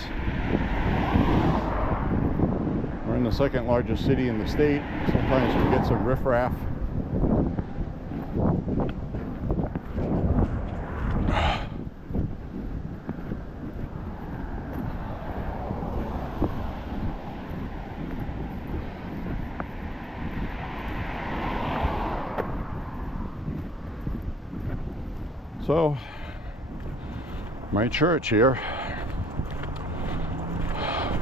We're in the second largest city in the state. Sometimes we get some riffraff. So, my church here,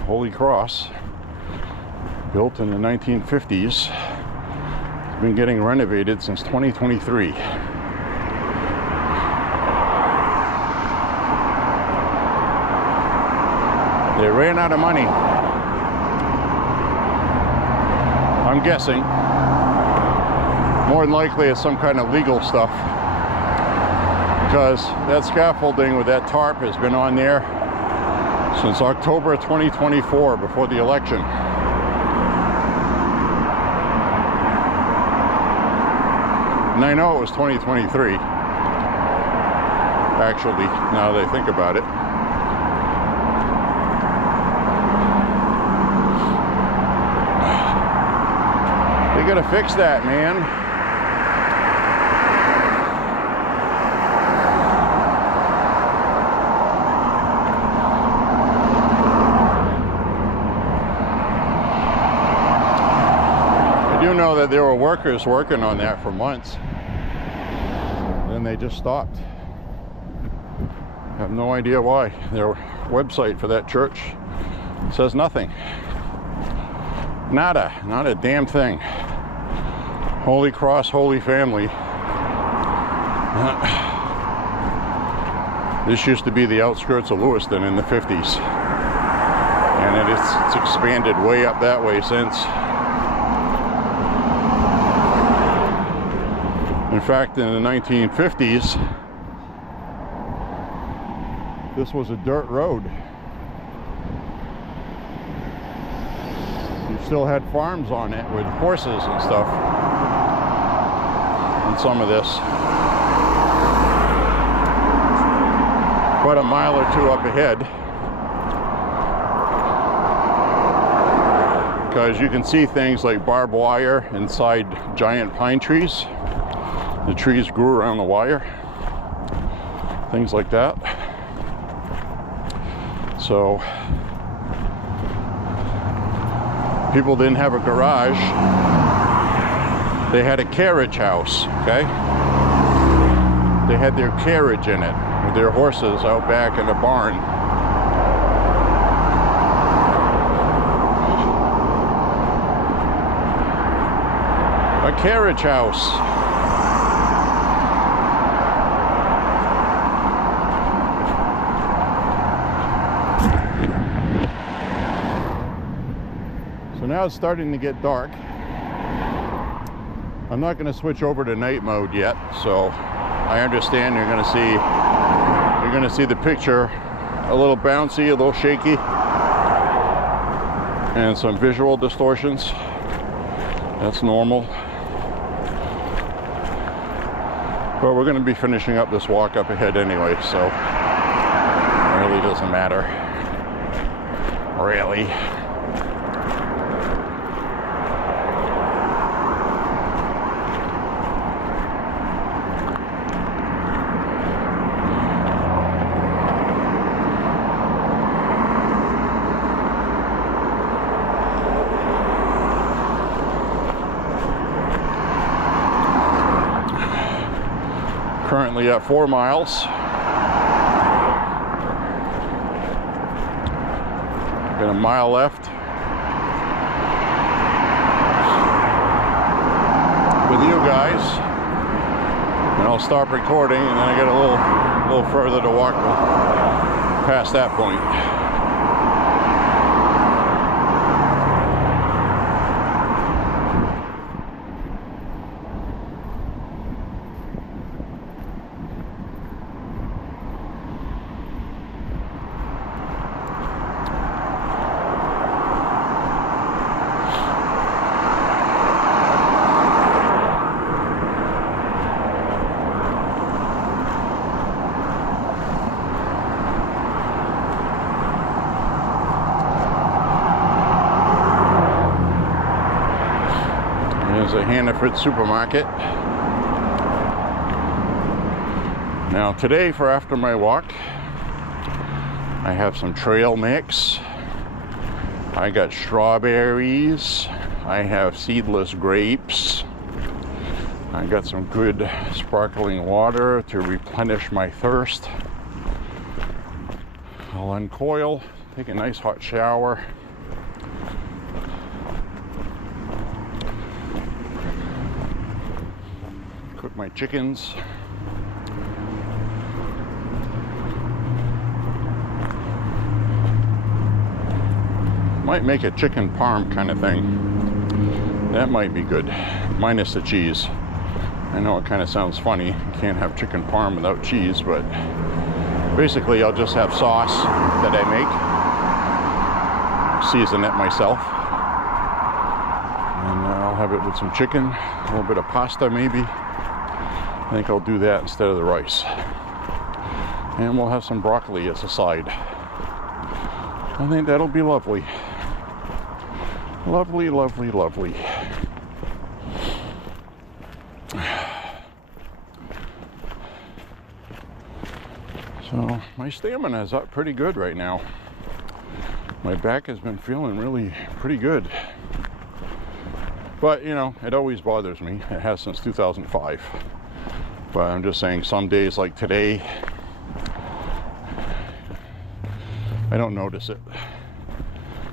Holy Cross, built in the 1950s, has been getting renovated since 2023. They ran out of money. I'm guessing. More than likely it's some kind of legal stuff, because that scaffolding with that tarp has been on there since October 2024, before the election. And I know it was 2023, actually, now that I think about it. They gotta fix that, man. I do know that there were workers working on that for months. Then they just stopped. I have no idea why. Their website for that church says nothing. Nada, not a damn thing. Holy Cross, Holy Family. This used to be the outskirts of Lewiston in the 50s. And it's expanded way up that way since. In fact, in the 1950s, this was a dirt road. You still had farms on it with horses and stuff. And some of this. About a mile or two up ahead. Because you can see things like barbed wire inside giant pine trees. The trees grew around the wire. Things like that. So people didn't have a garage. They had a carriage house, okay? They had their carriage in it with their horses out back in the barn. A carriage house. So now it's starting to get dark. I'm not going to switch over to night mode yet, so I understand you're going to see the picture a little bouncy, a little shaky, and some visual distortions. That's normal. But we're going to be finishing up this walk up ahead anyway, so it really doesn't matter. Really. currently at 4 miles. Got a mile left with you guys, and I'll stop recording, and then I get a little further to walk past that point. There's a Hannaford supermarket. Now today, for after my walk, I have some trail mix. I got strawberries. I have seedless grapes. I got some good sparkling water to replenish my thirst. I'll uncoil, take a nice hot shower. Cook my chickens. Might make a chicken parm kind of thing. That might be good, minus the cheese. I know it kind of sounds funny. You can't have chicken parm without cheese, but basically I'll just have sauce that I make, season it myself, and I'll have it with some chicken, a little bit of pasta maybe. I think I'll do that instead of the rice. And we'll have some broccoli as a side. I think that'll be lovely. Lovely, lovely, lovely. So my stamina is up pretty good right now. My back has been feeling really pretty good. But you know, it always bothers me. It has since 2005. But I'm just saying, some days like today, I don't notice it.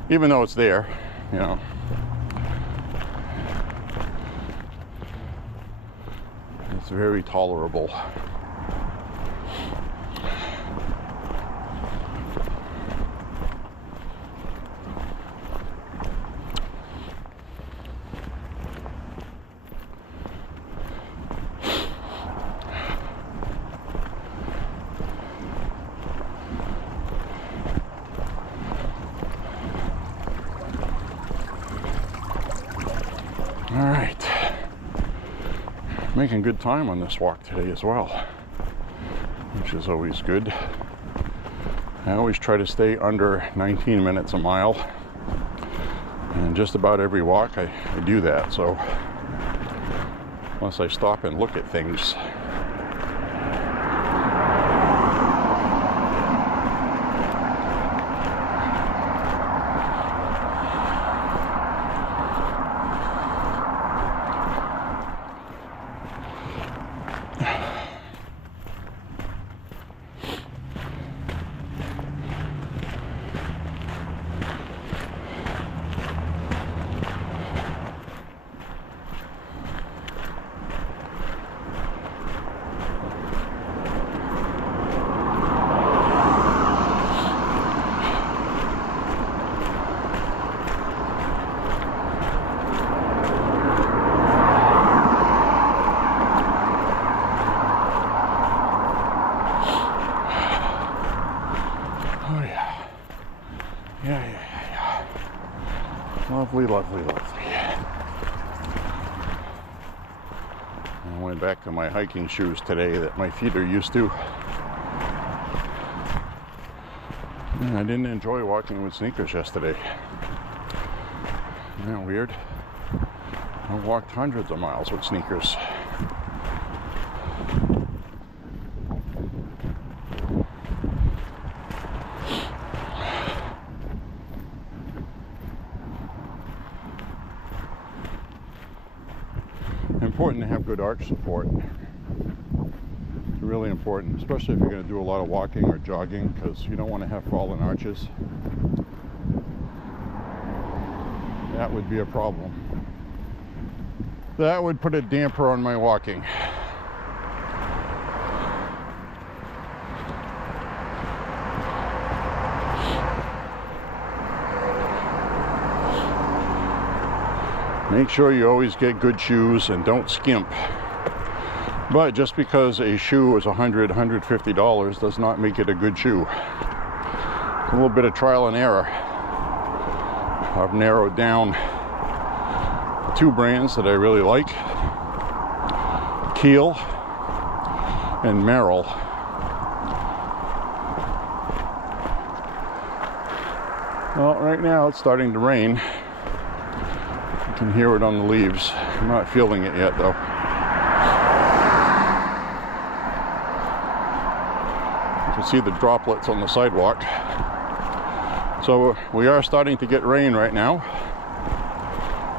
Even though it's there, you know. It's very tolerable. All right, making good time on this walk today as well, which is always good. I always try to stay under 19 minutes a mile, and just about every walk I do that, so unless I stop and look at things. Lovely, lovely, lovely. I went back to my hiking shoes today that my feet are used to. And I didn't enjoy walking with sneakers yesterday. Isn't that weird? I've walked hundreds of miles with sneakers. Important to have good arch support. Really important, especially if you're going to do a lot of walking or jogging, because you don't want to have fallen arches. That would be a problem. That would put a damper on my walking. Make sure you always get good shoes and don't skimp. But just because a shoe is $100, $150 does not make it a good shoe. A little bit of trial and error. I've narrowed down 2 brands that I really like. Keel and Merrill. Well, right now it's starting to rain. You can hear it on the leaves. I'm not feeling it yet though. You can see the droplets on the sidewalk. So we are starting to get rain right now.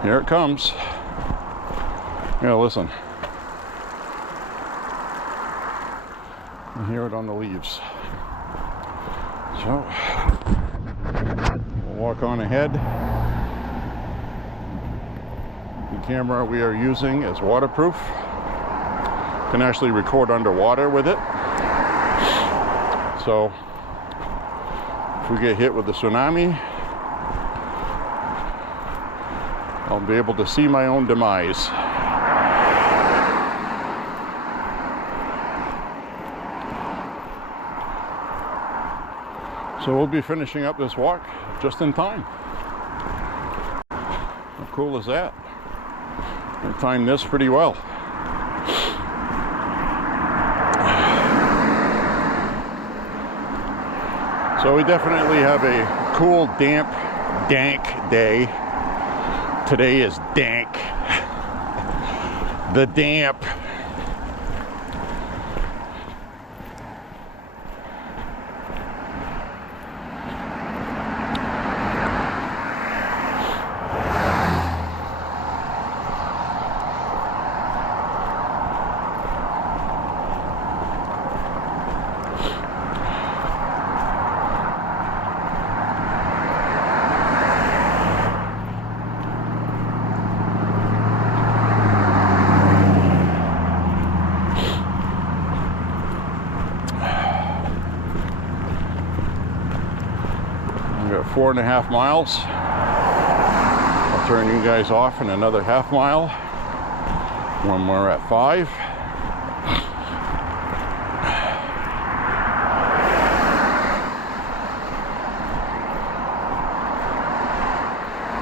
Here it comes. Yeah, listen. You hear it on the leaves. So we'll walk on ahead. The camera we are using is waterproof. You can actually record underwater with it. So if we get hit with a tsunami, I'll be able to see my own demise. So we'll be finishing up this walk just in time. How cool is that? I timed this pretty well. So we definitely have a cool, damp, dank day. Today is dank. The damp. We've got 4.5 miles. I'll turn you guys off in another half mile when we're at 5.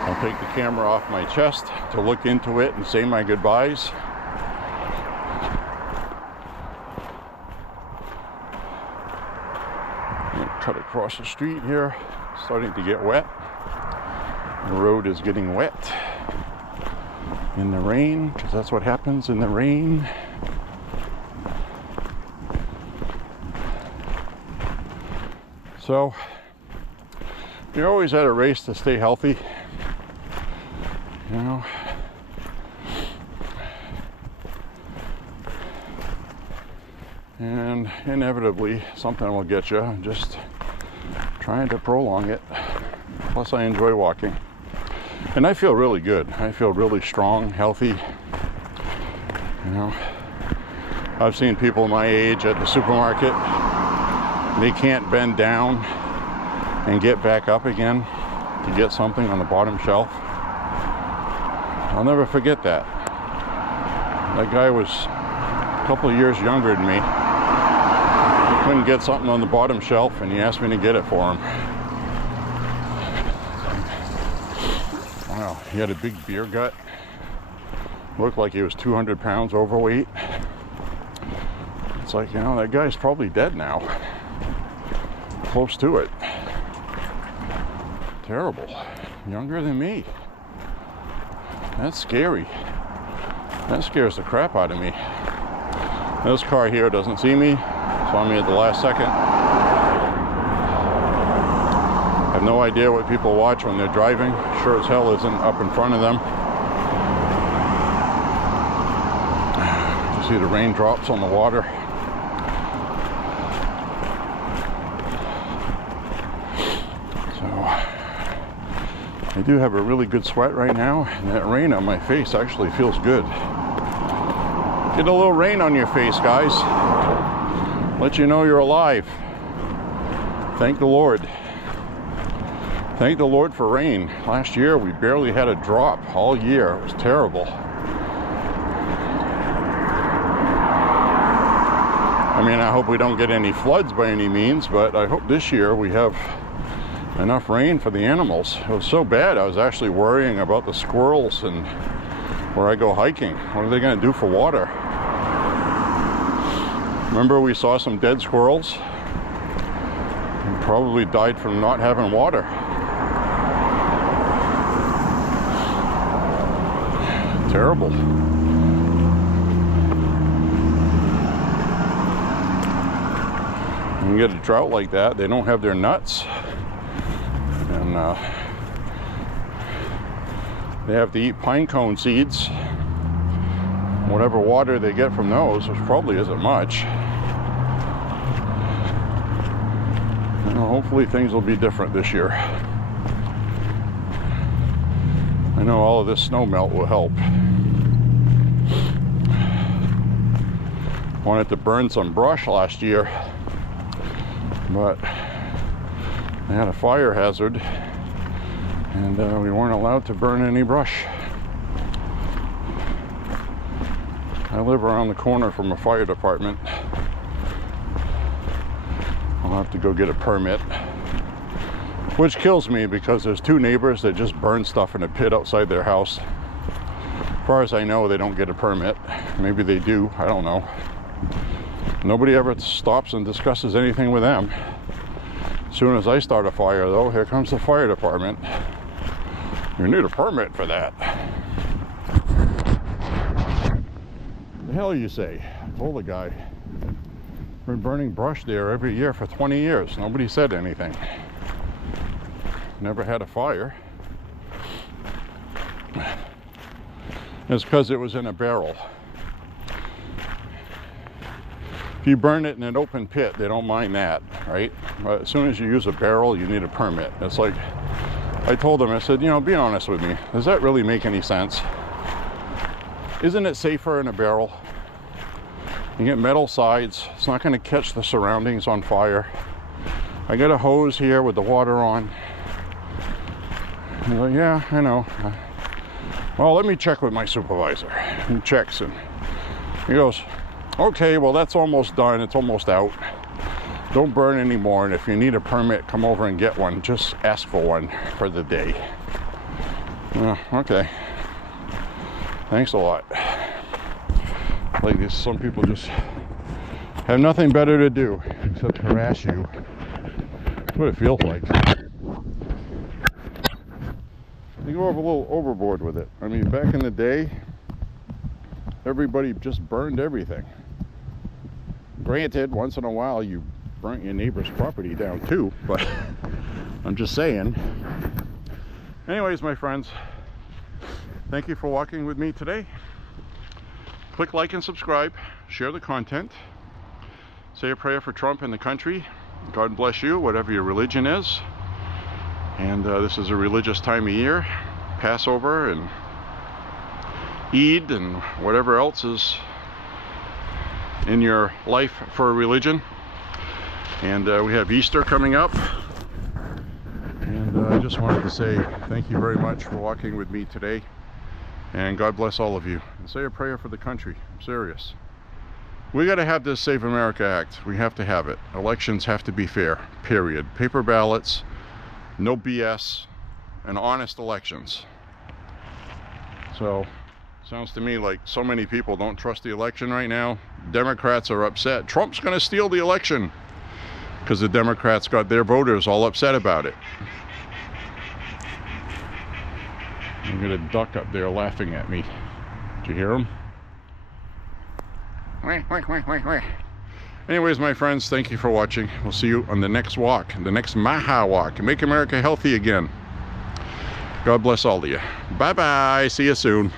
I'll take the camera off my chest to look into it and say my goodbyes. Cut across the street here, starting to get wet. The road is getting wet in the rain, because that's what happens in the rain. So you're always at a race to stay healthy, you know. And inevitably something will get you. I'm just trying to prolong it. Plus I enjoy walking. And I feel really good. I feel really strong, healthy. You know, I've seen people my age at the supermarket. They can't bend down and get back up again to get something on the bottom shelf. I'll never forget that. That guy was a couple of years younger than me. Couldn't get something on the bottom shelf, and he asked me to get it for him. Wow, he had a big beer gut. Looked like he was 200 pounds overweight. It's like, you know, that guy's probably dead now. Close to it. Terrible. Younger than me. That's scary. That scares the crap out of me. This car here doesn't see me. Saw me at the last second. I have no idea what people watch when they're driving. Sure as hell isn't up in front of them. You see the raindrops on the water. I do have a really good sweat right now, and that rain on my face actually feels good. Get a little rain on your face, guys. Let you know you're alive. Thank the Lord. Thank the Lord for rain. Last year we barely had a drop all year. It was terrible. I mean, I hope we don't get any floods by any means, but I hope this year we have enough rain for the animals. It was so bad, I was actually worrying about the squirrels and where I go hiking. What are they going to do for water? Remember we saw some dead squirrels? And probably died from not having water. Terrible. When you get a drought like that, they don't have their nuts. And they have to eat pine cone seeds. Whatever water they get from those, which probably isn't much. And hopefully things will be different this year. I know all of this snow melt will help. Wanted to burn some brush last year, but they had a fire hazard and we weren't allowed to burn any brush. I live around the corner from a fire department. I'll have to go get a permit, which kills me because there's two neighbors that just burn stuff in a pit outside their house. As far as I know, they don't get a permit. Maybe they do, I don't know. Nobody ever stops and discusses anything with them. As soon as I start a fire, though, here comes the fire department. You need a permit for that. The hell you say? I told the guy. Been burning brush there every year for 20 years. Nobody said anything. Never had a fire. It's because it was in a barrel. If you burn it in an open pit, they don't mind that, right? But as soon as you use a barrel, you need a permit. It's like, I told them, I said, you know, be honest with me. Does that really make any sense? Isn't it safer in a barrel? You get metal sides. It's not going to catch the surroundings on fire. I got a hose here with the water on. I'm like, yeah, I know. Well, let me check with my supervisor. He checks and he goes, okay, well, that's almost done. It's almost out. Don't burn anymore. And if you need a permit, come over and get one. Just ask for one for the day. Okay. Thanks a lot. Like this, some people just have nothing better to do except harass you. That's what it feels like. You go a little overboard with it. I mean, back in the day, everybody just burned everything. Granted, once in a while you burnt your neighbor's property down too, but I'm just saying. Anyways, my friends, thank you for walking with me today. Click like and subscribe, share the content, say a prayer for Trump and the country. God bless you, whatever your religion is. And this is a religious time of year, Passover and Eid and whatever else is in your life for a religion. And we have Easter coming up. And I just wanted to say thank you very much for walking with me today. And God bless all of you. And say a prayer for the country. I'm serious. We got to have this Save America Act. We have to have it. Elections have to be fair, period. Paper ballots, no BS, and honest elections. So, sounds to me like so many people don't trust the election right now. Democrats are upset. Trump's going to steal the election because the Democrats got their voters all upset about it. I'm going to duck up there laughing at me. Did you hear him? Anyways, my friends, thank you for watching. We'll see you on the next walk, the next MAHA walk. Make America healthy again. God bless all of you. Bye-bye. See you soon.